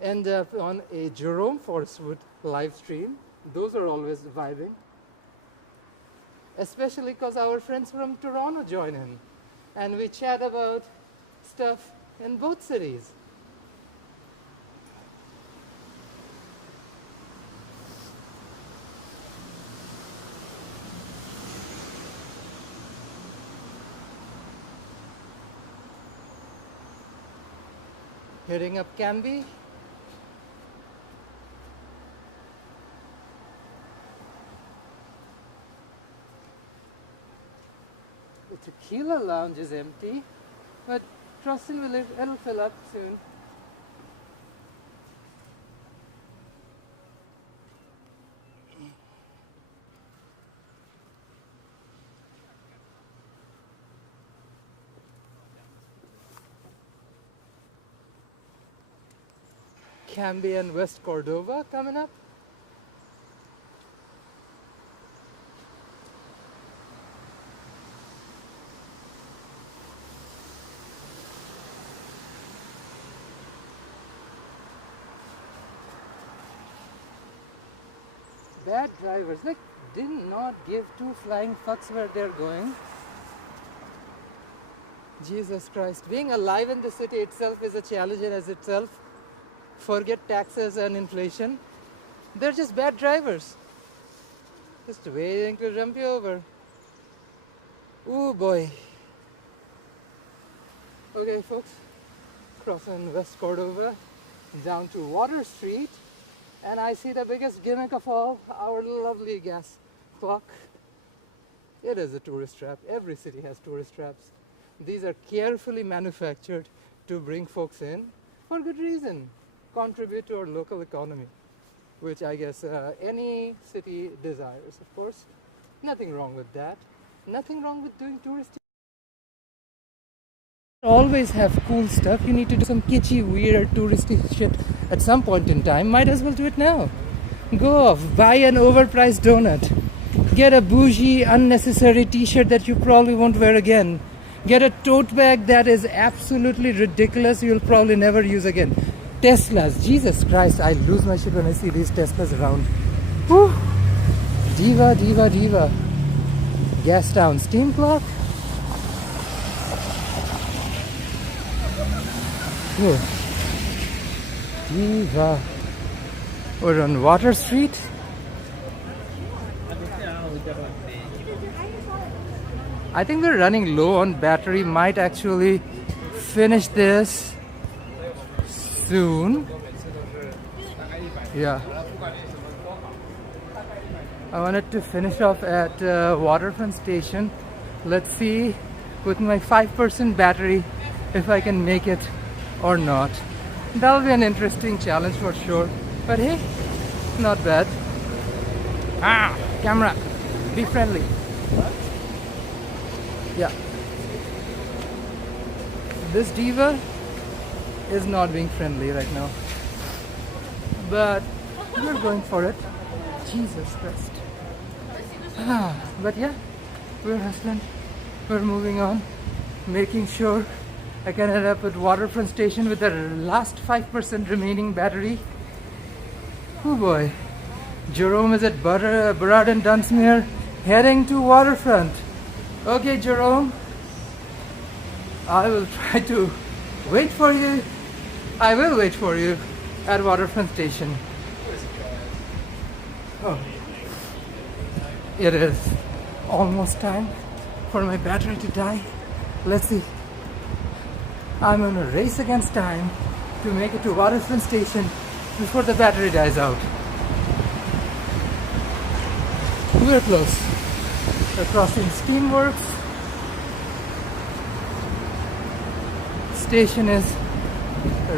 end up on a Jerome Forestwood live stream. Those are always vibing. Especially because our friends from Toronto join in and we chat about stuff in both cities. Heading up Cambie. The Tequila Lounge is empty, but trusting it'll fill up soon. Cambie and West Cordova coming up. Bad drivers, like, did not give two flying fucks where they're going. Jesus Christ, being alive in the city itself is a challenge in as itself. Forget taxes and inflation. They're just bad drivers. Just waiting to jump you over. Ooh boy. Okay folks, crossing West Cordova down to Water Street. And I see the biggest gimmick of all, our lovely gas clock. It is a tourist trap. Every city has tourist traps. These are carefully manufactured to bring folks in for good reason. Contribute to our local economy, which I guess any city desires, of course. Nothing wrong with that. Nothing wrong with doing touristy. Always have cool stuff. You need to do some kitschy, weird, touristy shit at some point in time. Might as well do it now. Go off, buy an overpriced donut. Get a bougie, unnecessary t-shirt that you probably won't wear again. Get a tote bag that is absolutely ridiculous, you'll probably never use again. Teslas, Jesus Christ, I lose my shit when I see these Teslas around. Whew. Diva, diva, diva. Gastown steam clock. Whew. Diva. We're on Water Street. I think we're running low on battery. Might actually finish this soon. Yeah. I wanted to finish off at Waterfront Station. Let's see with my 5% battery if I can make it or not. That'll be an interesting challenge for sure. But hey, not bad. Ah, camera, be friendly. Yeah. This diva is not being friendly right now. But we're going for it. Jesus Christ. But yeah, we're hustling. We're moving on, making sure I can end up at waterfront station with the last 5% remaining battery. Oh boy. Jerome is at Burrard and Dunsmuir, heading to waterfront. Okay, Jerome. I will try to wait for you. I will wait for you at waterfront station. Oh. It is almost time for my battery to die. Let's see. I'm on a race against time to make it to waterfront station before the battery dies out. We're close. We're crossing Steamworks. Station is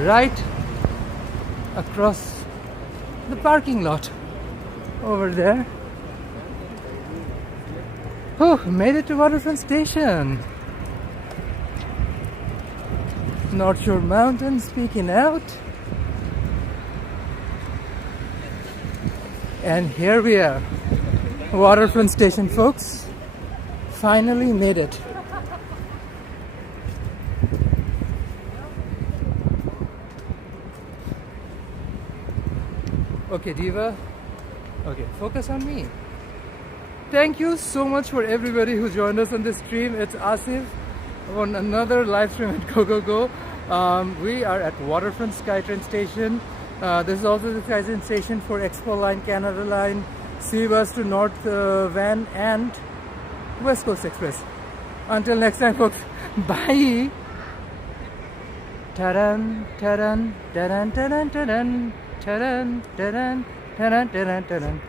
right across the parking lot over there. Oh, made it to waterfront station. North Shore Mountains peeking out. And here we are. Waterfront station, folks. Finally made it. Okay, Diva. Okay, focus on me. Thank you so much for everybody who joined us on this stream. It's Asif on another live stream at Go. We are at Waterfront SkyTrain Station. This is also the SkyTrain Station for Expo Line, Canada Line, Sea Bus to North Van and West Coast Express. Until next time, folks. Bye. Ta-dan, ta-dan, ta-dan, ta-dan, ta-dan, ta-dan, ta-dan, ta-dan, ta-dan, ta-dan.